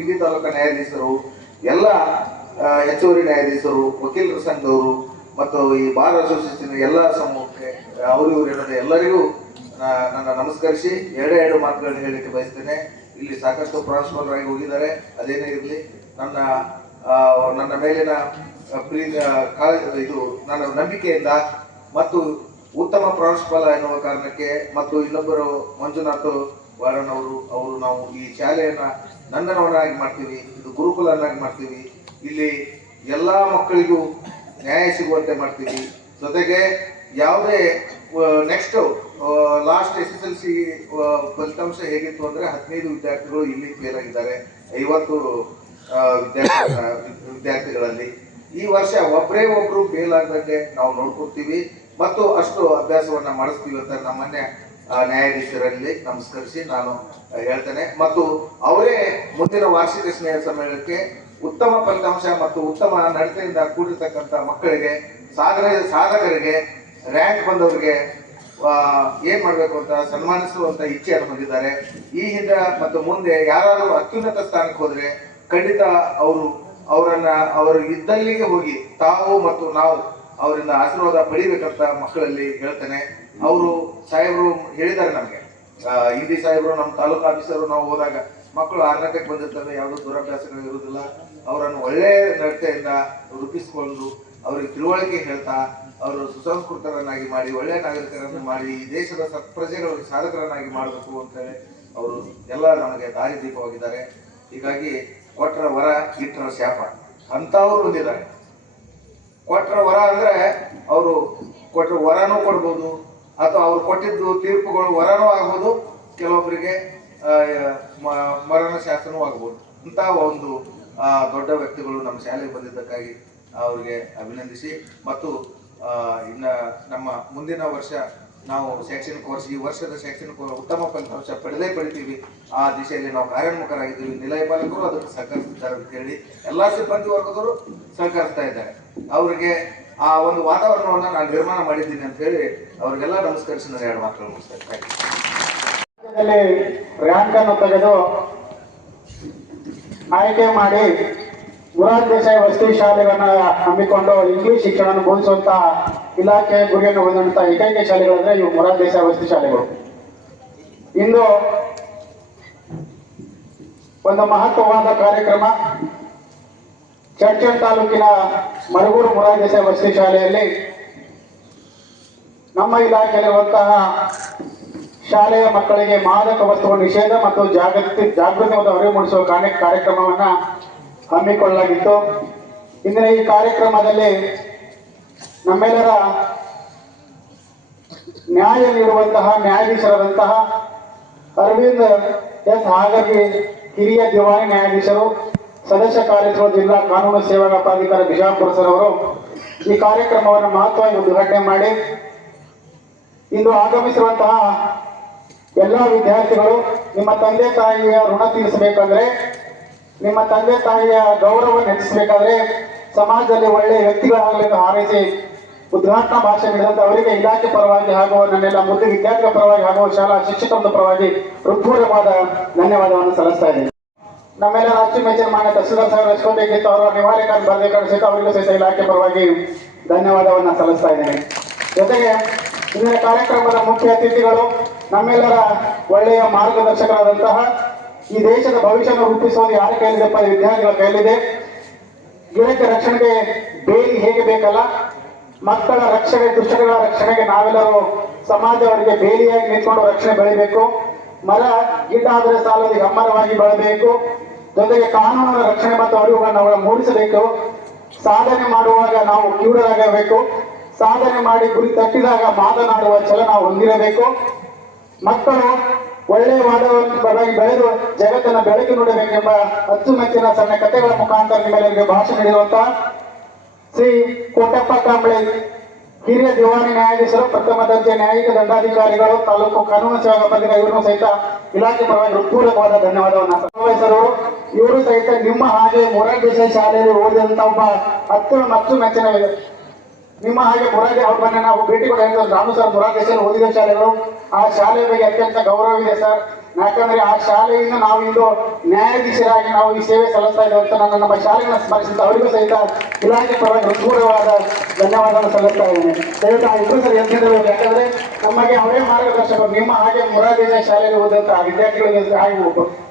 ಇಂಡಿ ತಾಲೂಕಾ ನ್ಯಾಯಾಧೀಶರು, ಎಲ್ಲ ಹೆಚ್ಚುವರಿ ನ್ಯಾಯಾಧೀಶರು, ವಕೀಲರ ಸಂಘದವರು ಮತ್ತು ಈ ಬಾರ್ ಅಸೋಸಿಯೇಷನ್ ಎಲ್ಲ ಸಮೂಹಕ್ಕೆ ಇವರು ಎಲ್ಲರಿಗೂ ನನ್ನ ನಮಸ್ಕರಿಸಿ ಎರಡು ಮಾತುಗಳನ್ನು ಹೇಳಲಿಕ್ಕೆ ಬಯಸ್ತೇನೆ. ಇಲ್ಲಿ ಸಾಕಷ್ಟು ಪ್ರಾಂಶುಪಾಲರಾಗಿ ಹೋಗಿದ್ದಾರೆ, ಅದೇನೇ ಇರಲಿ, ನನ್ನ ಮೇಲಿನ ಇದು ನನ್ನ ನಂಬಿಕೆಯಿಂದ ಮತ್ತು ಉತ್ತಮ ಪ್ರಾಂಶುಪಾಲ ಎನ್ನುವ ಕಾರಣಕ್ಕೆ ಮತ್ತು ಇನ್ನೊಬ್ಬರು ಮಂಜುನಾಥ್ ವಾರನ್ ಅವರು ನಾವು ಈ ಶಾಲೆಯನ್ನ ನಂದನವನಾಗಿ ಮಾಡ್ತೀವಿ, ಇದು ಗುರುಕುಲನ್ನಾಗಿ ಮಾಡ್ತೀವಿ, ಇಲ್ಲಿ ಎಲ್ಲಾ ಮಕ್ಕಳಿಗೂ ನ್ಯಾಯ ಸಿಗುವಂತೆ ಮಾಡ್ತೀವಿ. ಜೊತೆಗೆ ಯಾವುದೇ ನೆಕ್ಸ್ಟ್ ಲಾಸ್ಟ್ SSLC ಫಲಿತಾಂಶ ಹೇಗಿತ್ತು ಅಂದ್ರೆ 15 ವಿದ್ಯಾರ್ಥಿಗಳು ಇಲ್ಲಿ ಫೇಲ್ ಆಗಿದ್ದಾರೆ 50 ವಿದ್ಯಾರ್ಥಿಗಳಲ್ಲಿ. ಈ ವರ್ಷ ಒಬ್ರು ಫೇಲ್ ಆಗದಂತೆ ನಾವು ನೋಡ್ಕೊಳ್ತೀವಿ ಮತ್ತು ಅಷ್ಟು ಅಭ್ಯಾಸವನ್ನ ಮಾಡಿಸ್ತೀವಿ ಅಂತ ನಮ್ಮನ್ನೇ ನ್ಯಾಯಾಧೀಶರಲ್ಲಿ ನಮಸ್ಕರಿಸಿ ನಾನು ಹೇಳ್ತೇನೆ. ಮತ್ತು ಅವರೇ ಮುಂದಿನ ವಾರ್ಷಿಕ ಸ್ನೇಹ ಸಮ್ಮೇಳನಕ್ಕೆ ಉತ್ತಮ ಫಲಿತಾಂಶ ಮತ್ತು ಉತ್ತಮ ನಡತೆಯಿಂದ ಕೂಡಿರ್ತಕ್ಕಂಥ ಮಕ್ಕಳಿಗೆ ಸಾಧಕರಿಗೆ ರ್ಯಾಂಕ್ ಬಂದವರಿಗೆ ಏನ್ ಮಾಡ್ಬೇಕು ಅಂತ ಸನ್ಮಾನಿಸುವಂತ ಇಚ್ಛೆಯನ್ನು ಹೊಂದಿದ್ದಾರೆ. ಈ ಹಿಂದೆ ಮತ್ತು ಮುಂದೆ ಯಾರಾದರೂ ಅತ್ಯುನ್ನತ ಸ್ಥಾನಕ್ಕೆ ಹೋದ್ರೆ ಖಂಡಿತ ಅವರು ಇದ್ದಲ್ಲಿಗೆ ಹೋಗಿ ತಾವು ಮತ್ತು ನಾವು ಅವರಿಂದ ಆಶೀರ್ವಾದ ಪಡಿಬೇಕಂತ ಮಕ್ಕಳಲ್ಲಿ ಹೇಳ್ತೇನೆ. ಅವರು ಸಾಹೇಬರು ಹೇಳಿದ್ದಾರೆ ನಮ್ಗೆ, ಹಿಂದಿ ಸಾಹೇಬರು ನಮ್ಮ ತಾಲೂಕು ಆಫೀಸರು ನಾವು ಹೋದಾಗ ಮಕ್ಕಳು 6ನೇ ಬಂದಿರ್ತವೆ, ಯಾವುದೋ ದುರಭ್ಯಾಸಗಳು ಇರುವುದಿಲ್ಲ, ಅವರನ್ನು ಒಳ್ಳೆ ನಡತೆಯಿಂದ ರೂಪಿಸಿಕೊಂಡು ಅವರಿಗೆ ತಿಳುವಳಿಕೆ ಹೇಳ್ತಾ ಅವರು ಸುಸಂಸ್ಕೃತರನ್ನಾಗಿ ಮಾಡಿ ಒಳ್ಳೆಯ ನಾಗರಿಕರನ್ನು ಮಾಡಿ ಈ ದೇಶದ ಸತ್ಪ್ರಜೆಗಳು ಸಾಧಕರನ್ನಾಗಿ ಮಾಡಬೇಕು ಅಂತೇಳಿ ಅವರು ಎಲ್ಲ ನಮಗೆ ದಾರಿದೀಪವಾಗಿದ್ದಾರೆ. ಹೀಗಾಗಿ ಕೊಟ್ರ ವರ ಇಟ್ಟರ ಶಾಪ ಅಂತವ್ರು ಬಂದಿದ್ದಾರೆ. ಕೊಟ್ರ ವರ ಅಂದ್ರೆ ಅವರು ಕೊಟ್ರ ವರನೂ ಕೊಡ್ಬೋದು ಅಥವಾ ಅವ್ರು ಕೊಟ್ಟಿದ್ದು ತೀರ್ಪುಗಳು ವರನೂ ಆಗ್ಬೋದು, ಕೆಲವೊಬ್ಬರಿಗೆ ಮರಣ ಶಾಸನವೂ ಆಗ್ಬೋದು. ಅಂತ ಒಂದು ದೊಡ್ಡ ವ್ಯಕ್ತಿಗಳು ನಮ್ಮ ಶಾಲೆಗೆ ಬಂದಿದ್ದಕ್ಕಾಗಿ ಅವರಿಗೆ ಅಭಿನಂದಿಸಿ ಮತ್ತು ಇನ್ನು ನಮ್ಮ ಮುಂದಿನ ವರ್ಷ ನಾವು ಶೈಕ್ಷಣಿಕ ವರ್ಷ ಈ ವರ್ಷದ ಶೈಕ್ಷಣಿಕ ಉತ್ತಮ ಫಲಿತಾಂಶ ಪಡಿತೀವಿ. ಆ ದಿಶೆಯಲ್ಲಿ ನಾವು ಕಾರ್ಯೋನ್ಮುಖರಾಗಿದ್ದೀವಿ. ನಿಲಯ ಪಾಲಕರು ಅದಕ್ಕೆ ಸಹಕರಿಸ್ತಿದ್ದಾರೆ ಅಂತ ಹೇಳಿ ಎಲ್ಲಾ ಸಿಬ್ಬಂದಿ ವರ್ಗದವರು ಸಹಕರಿಸ್ತಾ ಇದ್ದಾರೆ. ಅವರಿಗೆ ಆ ಒಂದು ವಾತಾವರಣವನ್ನು ನಾನು ನಿರ್ಮಾಣ ಮಾಡಿದ್ದೀನಿ ಅಂತ ಹೇಳಿ ಅವರಿಗೆಲ್ಲ ನಮಸ್ಕರಿಸಿ ನಾನು 2 ಮಾತುಗಳು ಮುಗಿಸ್ತೇನೆ. ರ್ಯಾಂಕ್ ಅನ್ನು ತೆಗೆದು ಆಯ್ಕೆ ಮಾಡಿ ಮೊರಾರ್ಜಿ ದೇಸಾಯಿ ವಸತಿ ಶಾಲೆಗಳನ್ನ ಹಮ್ಮಿಕೊಂಡು ಇಂಗ್ಲಿಷ್ ಶಿಕ್ಷಣವನ್ನು ಬೋಧಿಸುವಂತ ಇಲಾಖೆ ಗುರಿಯನ್ನು ಹೊಂದಿರುವಂತಹ ಏಕೈಕ ಶಾಲೆಗಳಂದ್ರೆ ಇವು ಮೊರಾರ್ಜಿ ದೇಸಾಯಿ ವಸತಿ ಶಾಲೆಗಳು. ಇಂದು ಒಂದು ಮಹತ್ವವಾದ ಕಾರ್ಯಕ್ರಮ ಚರ್ಚಲ್ ತಾಲೂಕಿನ ಮರಗೂರು ಮೊರಾರ್ಜಿ ದೇಸಾಯಿ ವಸತಿ ಶಾಲೆಯಲ್ಲಿ ನಮ್ಮ ಇಲಾಖೆಯಲ್ಲಿರುವಂತಹ ಶಾಲೆಯ ಮಕ್ಕಳಿಗೆ ಮಾದಕ ವಸ್ತುಗಳ ನಿಷೇಧ ಮತ್ತು ಜಾಗೃತಿ ಮತ್ತು ಅರಿವು ಮೂಡಿಸುವ ಕಾರ್ಯಕ್ರಮವನ್ನ ಹಮ್ಮಿಕೊಳ್ಳಲಾಗಿತ್ತು. ಇಂದಿನ ಈ ಕಾರ್ಯಕ್ರಮದಲ್ಲಿ ನಮ್ಮೆಲ್ಲರ ನ್ಯಾಯ ನೀಡುವಂತಹ ನ್ಯಾಯಾಧೀಶರಾದಂತಹ ಅರವಿಂದ್ ಎಸ್ ಹಾಗಾಗಿ ಹಿರಿಯ ದಿವಾಣಿ ನ್ಯಾಯಾಧೀಶರು, ಸದಸ್ಯ ಕಾರ್ಯದರ್ಶಿ ಜಿಲ್ಲಾ ಕಾನೂನು ಸೇವಾ ಪ್ರಾಧಿಕಾರ ಬಿಜಾಪುರ ಸರ್ ಅವರು ಈ ಕಾರ್ಯಕ್ರಮವನ್ನು ಮಹತ್ವವಾಗಿ ಉದ್ಘಾಟನೆ ಮಾಡಿ ಇಂದು ಆಗಮಿಸಿರುವಂತಹ ಎಲ್ಲ ವಿದ್ಯಾರ್ಥಿಗಳು ನಿಮ್ಮ ತಂದೆ ತಾಯಿಯ ಋಣ ತೀರಿಸಬೇಕಂದ್ರೆ, ನಿಮ್ಮ ತಂದೆ ತಾಯಿಯ ಗೌರವವನ್ನು ಹೆಚ್ಚಿಸಬೇಕಾದ್ರೆ, ಸಮಾಜದಲ್ಲಿ ಒಳ್ಳೆಯ ವ್ಯಕ್ತಿಗಳಾಗಲಿ ಎಂದು ಹಾರೈಸಿ ಉದ್ಘಾಟನಾ ಭಾಷಣ ನೀಡಿದಂತೆ ಅವರಿಗೆ ಇಲಾಖೆ ಪರವಾಗಿ ಹಾಗೂ ನನ್ನೆಲ್ಲ ಮುದ್ದು ವಿದ್ಯಾರ್ಥಿಗಳ ಪರವಾಗಿ ಹಾಗೂ ಶಾಲಾ ಶಿಕ್ಷಕರ ಪರವಾಗಿ ಹೃತ್ಪೂರ್ವಕವಾದ ಧನ್ಯವಾದವನ್ನು ಸಲ್ಲಿಸ್ತಾ ಇದ್ದೇನೆ. ನಮ್ಮೆಲ್ಲ ಅಚ್ಚುಮೆಚ್ಚಿನ ಮಾನ್ಯ ತಹಸೀಲ್ದಾರ್ ಸಾಹೇಬ್ ರಚಿಸಬೇಕಿತ್ತು ಅವರ ನಿವಾರಣೆ ಬರಬೇಕಾದ್ರೆ ಸಹಿತ ಅವರಿಗೂ ಸಹಿತ ಇಲಾಖೆ ಪರವಾಗಿ ಧನ್ಯವಾದವನ್ನು ಸಲ್ಲಿಸ್ತಾ ಇದ್ದೇನೆ. ಜೊತೆಗೆ ಇಂದಿನ ಕಾರ್ಯಕ್ರಮದ ಮುಖ್ಯ ಅತಿಥಿಗಳು ನಮ್ಮೆಲ್ಲರ ಒಳ್ಳೆಯ ಮಾರ್ಗದರ್ಶಕರಾದಂತಹ ಈ ದೇಶದ ಭವಿಷ್ಯವನ್ನು ರೂಪಿಸುವುದು ಯಾರ ಕೈಲಿದೆ? ವಿದ್ಯಾರ್ಥಿಗಳ ಕೈಲಿದೆ. ಗಿಡಕ್ಕೆ ರಕ್ಷಣೆಗೆ ಬೇಲಿ ಹೇಗೆ ಬೇಕಲ್ಲ, ಮಕ್ಕಳ ರಕ್ಷಣೆ ದುಷ್ಟಗಳ ರಕ್ಷಣೆಗೆ ನಾವೆಲ್ಲರೂ ಸಮಾಜವರಿಗೆ ಬೇಲಿಯಾಗಿ ನಿಂತ್ಕೊಂಡು ರಕ್ಷಣೆ ಬೆಳಿಬೇಕು. ಮರ ಗಿಡ ಆದರೆ ಸಾಲದು ಗಮ್ಮರವಾಗಿ ಬೆಳಬೇಕು. ಜೊತೆಗೆ ಕಾನೂನಿನ ರಕ್ಷಣೆ ಮತ್ತು ಅರಿವುಗಳನ್ನು ನಾವು ಮೂಡಿಸಬೇಕು. ಸಾಧನೆ ಮಾಡುವಾಗ ನಾವು ಕಿವುಡರಾಗಬೇಕು. ಸಾಧನೆ ಮಾಡಿ ಗುರಿ ತಟ್ಟಿದಾಗ ಮಾತನಾಡುವ ಛಲ ನಾವು ಹೊಂದಿರಬೇಕು. ಮಕ್ಕಳು ಒಳ್ಳೆಯ ವಾದವನ್ನು ಬೆಳೆದು ಜಗತ್ತನ್ನು ಬೆಳಕಿ ನೋಡಬೇಕೆಂಬ ಅಚ್ಚುಮೆಚ್ಚಿನ ಸಣ್ಣ ಕಥೆಗಳ ಮುಖಾಂತರ ನಿಮ್ಮೆಲ್ಲರಿಗೆ ಭಾಷಣ ನೀಡುವಂತಹ ಶ್ರೀ ಕೋಟಪ್ಪ ಕಾಂಬಳೆ ಹಿರಿಯ ದಿವಾಣಿ ನ್ಯಾಯಾಧೀಶರು, ಪ್ರಥಮ ದರ್ಜೆ ನ್ಯಾಯಿಕ ದಂಡಾಧಿಕಾರಿಗಳು, ತಾಲೂಕು ಕಾನೂನು ಸೇವಾ ಪ್ರಾಧಿಕಾರ ಇವರನ್ನು ಸಹಿತ ಇಲಾಖೆ ಪರವಾಗಿ ಹೃತ್ಪೂರ್ವಕವಾದ ಧನ್ಯವಾದವನ್ನು ಸಲ್ಲಿಸುವರು. ಇವರು ಸಹಿತ ನಿಮ್ಮ ಹಾಗೆ ಮೊರಾರ್ಜಿ ದೇಸಾಯಿ ಶಾಲೆಯಲ್ಲಿ ಓದಿದಂತ ಒಬ್ಬ ಅಚ್ಚುಮೆಚ್ಚಿನ ನಿಮ್ಮ ಹಾಗೆ ಮೊರಾರ್ಜಿ ಅವ್ರನ್ನ ನಾವು ಭೇಟಿ ಕೂಡ ರಾಮು ಸರ್ ಮೊರಾರ್ಜಿ ದೇಸಾಯಿ ಓದಿದ ಶಾಲೆಗಳು. ಆ ಶಾಲೆಯ ಬಗ್ಗೆ ಅತ್ಯಂತ ಗೌರವವಿದೆ ಸರ್. ಯಾಕಂದ್ರೆ ಆ ಶಾಲೆಯಿಂದ ನಾವು ಇಂದು ನ್ಯಾಯಾಧೀಶರಾಗಿ ನಾವು ಈ ಸೇವೆ ಸಲ್ಲಿಸ್ತಾ ಇದ್ದೇವೆ ಅಂತ ನಮ್ಮ ಶಾಲೆಯನ್ನು ಸ್ಮರಿಸಿದ ಅವರಿಗೂ ಸಹಿತ ಇಲಾಖೆ ಪರವಾಗಿ ಹೃತ್ಪೂರ್ವವಾದ ಧನ್ಯವಾದವನ್ನು ಸಲ್ಲಿಸ್ತಾ ಇದ್ದೇನೆ. ದಯವಿಟ್ಟು ಆ ಇಬ್ಬರು ಸರ್ ಎತ್ತಿರಬೇಕು. ಯಾಕಂದ್ರೆ ನಮಗೆ ಅವರೇ ಮಾರ್ಗದರ್ಶಕರು. ನಿಮ್ಮ ಹಾಗೆ ಮೊರಾರ್ಜಿ ದೇಸಾಯಿ ಶಾಲೆಯಲ್ಲಿ ಓದಂತಹ ವಿದ್ಯಾರ್ಥಿಗಳಿಗೆ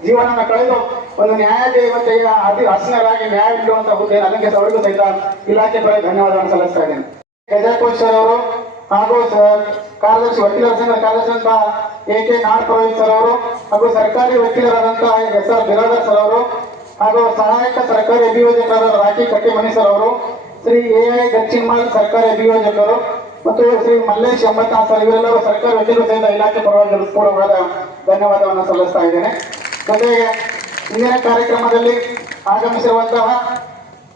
ಜೀವನವನ್ನು ಕಳೆದು ಒಂದು ನ್ಯಾಯದೇವತೆಯ ಹಸನರಾಗಿ ನ್ಯಾಯ ನೀಡುವಂತಹ ಹುದ್ದೆ ನನಗೆ ಅವರಿಗೂ ಸಹಿತ ಇಲಾಖೆ ಪರವಾಗಿ ಧನ್ಯವಾದವನ್ನು ಸಲ್ಲಿಸ್ತಾ ಇದ್ದೇನೆ. ಗಜಾಕೋಶ್ ಸರ್ ಅವರು ಹಾಗೂ ಕಾರ್ಯದರ್ಶಿ ವಕೀಲರ ಸಂಘದ ಕಾರ್ಯದರ್ಶಿ AK ನಾಡ್ ಪುರೋಹಿತ್ ಸರ್ ಅವರು, ಹಾಗೂ ಸರ್ಕಾರಿ ವಕೀಲರಾದಂತಹ SR ಬಿರಾದರ್ ಸರ್ ಅವರು, ಹಾಗೂ ಸಹಾಯಕ ಸರ್ಕಾರಿ ಅಭಿಯೋಜಕರಾದ ರಾಖಿ ಕಟ್ಟಿಮನಿ ಸರ್ ಅವರು, ಶ್ರೀ AI ದಕ್ಷಿಣಮಾಲ್ ಸರ್ಕಾರಿ ಅಭಿಯೋಜಕರು ಮತ್ತು ಶ್ರೀ ಮಲ್ಲೇಶ್ ಎಂಬತ್ನಾಥ್ ಸರ್, ಇವರೆಲ್ಲರೂ ಸರ್ಕಾರಿ ವಕೀಲರು ಸಹಿತ ಇಲಾಖೆ ಪರವಾಗಿ ಹೃತ್ಪೂರ್ವಕವಾದ ಧನ್ಯವಾದವನ್ನು ಸಲ್ಲಿಸ್ತಾ ಇದ್ದೇನೆ. ಜೊತೆಗೆ ಇಂದಿನ ಕಾರ್ಯಕ್ರಮದಲ್ಲಿ ಆಗಮಿಸಿರುವಂತಹ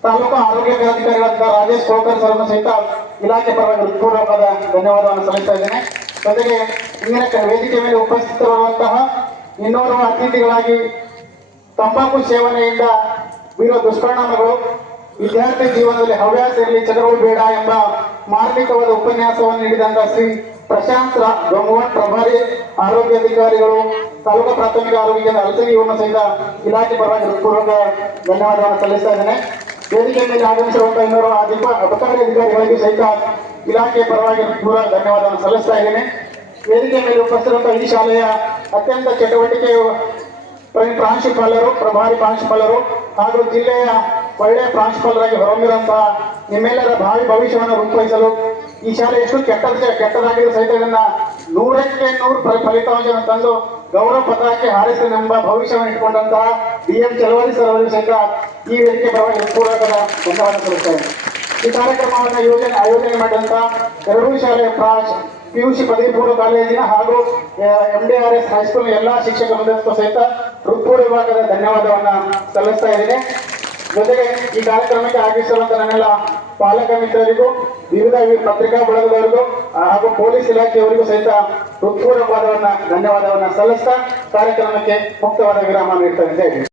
ತಾಲೂಕು ಆರೋಗ್ಯಾಧಿಕಾರಿಗಳಾದ ರಾಜೇಶ್ ಕೋಕರ್ ಸರ್ ಸಹಿತ ಇಲಾಖೆ ಪರವಾಗಿ ಹೃತ್ಪೂರ್ವಕವಾದ ಧನ್ಯವಾದವನ್ನು ಸಲ್ಲಿಸ್ತಾ ಇದ್ದೇನೆ. ಜೊತೆಗೆ ಇಂದಿನ ವೇದಿಕೆ ಮೇಲೆ ಉಪಸ್ಥಿತರಿರುವಂತಹ ಇನ್ನೋರ್ವ ಅತಿಥಿಗಳಾಗಿ ತಂಬಾಕು ಸೇವನೆಯಿಂದ ಬೀರುವ ದುಷ್ಪರಿಣಾಮಗಳು, ವಿದ್ಯಾರ್ಥಿ ಜೀವನದಲ್ಲಿ ಹವ್ಯಾಸ ಇರಲಿ ಚಟಗಳು ಬೇಡ ಎಂಬ ಮಾರ್ಮಿಕವಾದ ಉಪನ್ಯಾಸವನ್ನು ನೀಡಿದಂತಹ ಶ್ರೀ ಪ್ರಶಾಂತ್ ಗಂಗವಾಡ್ ಪ್ರಭಾರಿ ಆರೋಗ್ಯಾಧಿಕಾರಿಗಳು, ತಾಲೂಕು ಪ್ರಾಥಮಿಕ ಆರೋಗ್ಯ ಕೇಂದ್ರ ಹಲಸಗಿ ಇವರನ್ನು ಸಹಿತ ಇಲಾಖೆ ಪರವಾಗಿ ಹೃತ್ಪೂರ್ವಕ ಧನ್ಯವಾದವನ್ನು ಸಲ್ಲಿಸ್ತಾ ಇದ್ದೇನೆ. ವೇದಿಕೆ ಮೇಲೆ ಆಗಮಿಸಿರುವಂತಹ ಇನ್ನೋರ್ವ ಅಬಕಾರಿ ಅಧಿಕಾರಿಗಳಿಗೂ ಸಹಿತ ಇಲಾಖೆಯ ಪರವಾಗಿ ಹೃತ್ಪೂರ್ವಕ ಧನ್ಯವಾದವನ್ನು ಸಲ್ಲಿಸ್ತಾ ಇದ್ದೇನೆ. ವೇದಿಕೆ ಮೇಲೆ ಉಪಸ್ಥಿತಿರುವಂತಹ ಈ ಶಾಲೆಯ ಅತ್ಯಂತ ಚಟುವಟಿಕೆ ಪ್ರಾಂಶುಪಾಲರು, ಪ್ರಭಾರಿ ಪ್ರಾಂಶುಪಾಲರು ಹಾಗೂ ಜಿಲ್ಲೆಯ ಒಳ್ಳೆಯ ಪ್ರಾಂಶುಪಾಲರಾಗಿ ಹೊರಹೊಮ್ಮಿರುವಂತಹ ನಿಮ್ಮೆಲ್ಲರ ಭಾವಿ ಭವಿಷ್ಯವನ್ನು ರೂಪಿಸಲು ಈ ಶಾಲೆ ಎಷ್ಟು ಕೆಟ್ಟದಾಗಿದ್ದು ಸಹಿತ ಇದನ್ನ 100ಕ್ಕೆ 100 ಫಲಿತಾಂಶವನ್ನು ತಂದು ಗೌರವ ಪತ್ರಕ್ಕೆ ಹಾರಿಸಲೆಂಬ ಭವಿಷ್ಯವನ್ನು ಇಟ್ಟುಕೊಂಡಂತಹ DM ಚಲವಾದಿ ಸರ್ ಅವರಿಗೆ ಸಹಿತ ಈ ವೇದಿಕೆ ಪರವಾಗಿ ಪೂರ್ವಕದ ಧನ್ಯವಾದ ಸಲ್ಲಿಸುತ್ತೇನೆ. ಈ ಕಾರ್ಯಕ್ರಮವನ್ನು ಆಯೋಜನೆ ಮಾಡಿದಂತಹ ಎರಡೂ ಶಾಲೆಯ PUC ಪದವಿ ಪೂರ್ವ ಕಾಲೇಜಿನ ಹಾಗೂ MDRS ಹೈಸ್ಕೂಲ್ ಎಲ್ಲಾ ಶಿಕ್ಷಕ ವೃಂದಕ್ಕೂ ಸಹಿತ ಹೃತ್ಪೂರ್ವಕವಾದ ಧನ್ಯವಾದವನ್ನ ಸಲ್ಲಿಸ್ತಾ ಇದ್ದೇನೆ. ಜೊತೆಗೆ ಈ ಕಾರ್ಯಕ್ರಮಕ್ಕೆ ಆಗಮಿಸಿರುವಂತಹ ನನ್ನೆಲ್ಲ ಪಾಲಕ ಮಿತ್ರರಿಗೂ, ವಿವಿಧ ಪತ್ರಿಕಾ ಬಳಗದವರಿಗೂ ಹಾಗೂ ಪೊಲೀಸ್ ಇಲಾಖೆಯವರಿಗೂ ಸಹಿತ ಹೃತ್ಪೂರ್ವಕವಾದ ಧನ್ಯವಾದವನ್ನ ಸಲ್ಲಿಸ್ತಾ ಕಾರ್ಯಕ್ರಮಕ್ಕೆ ಮುಕ್ತವಾದ ವಿರಾಮ ನೀಡ್ತಾ ಇದ್ದೇವೆ.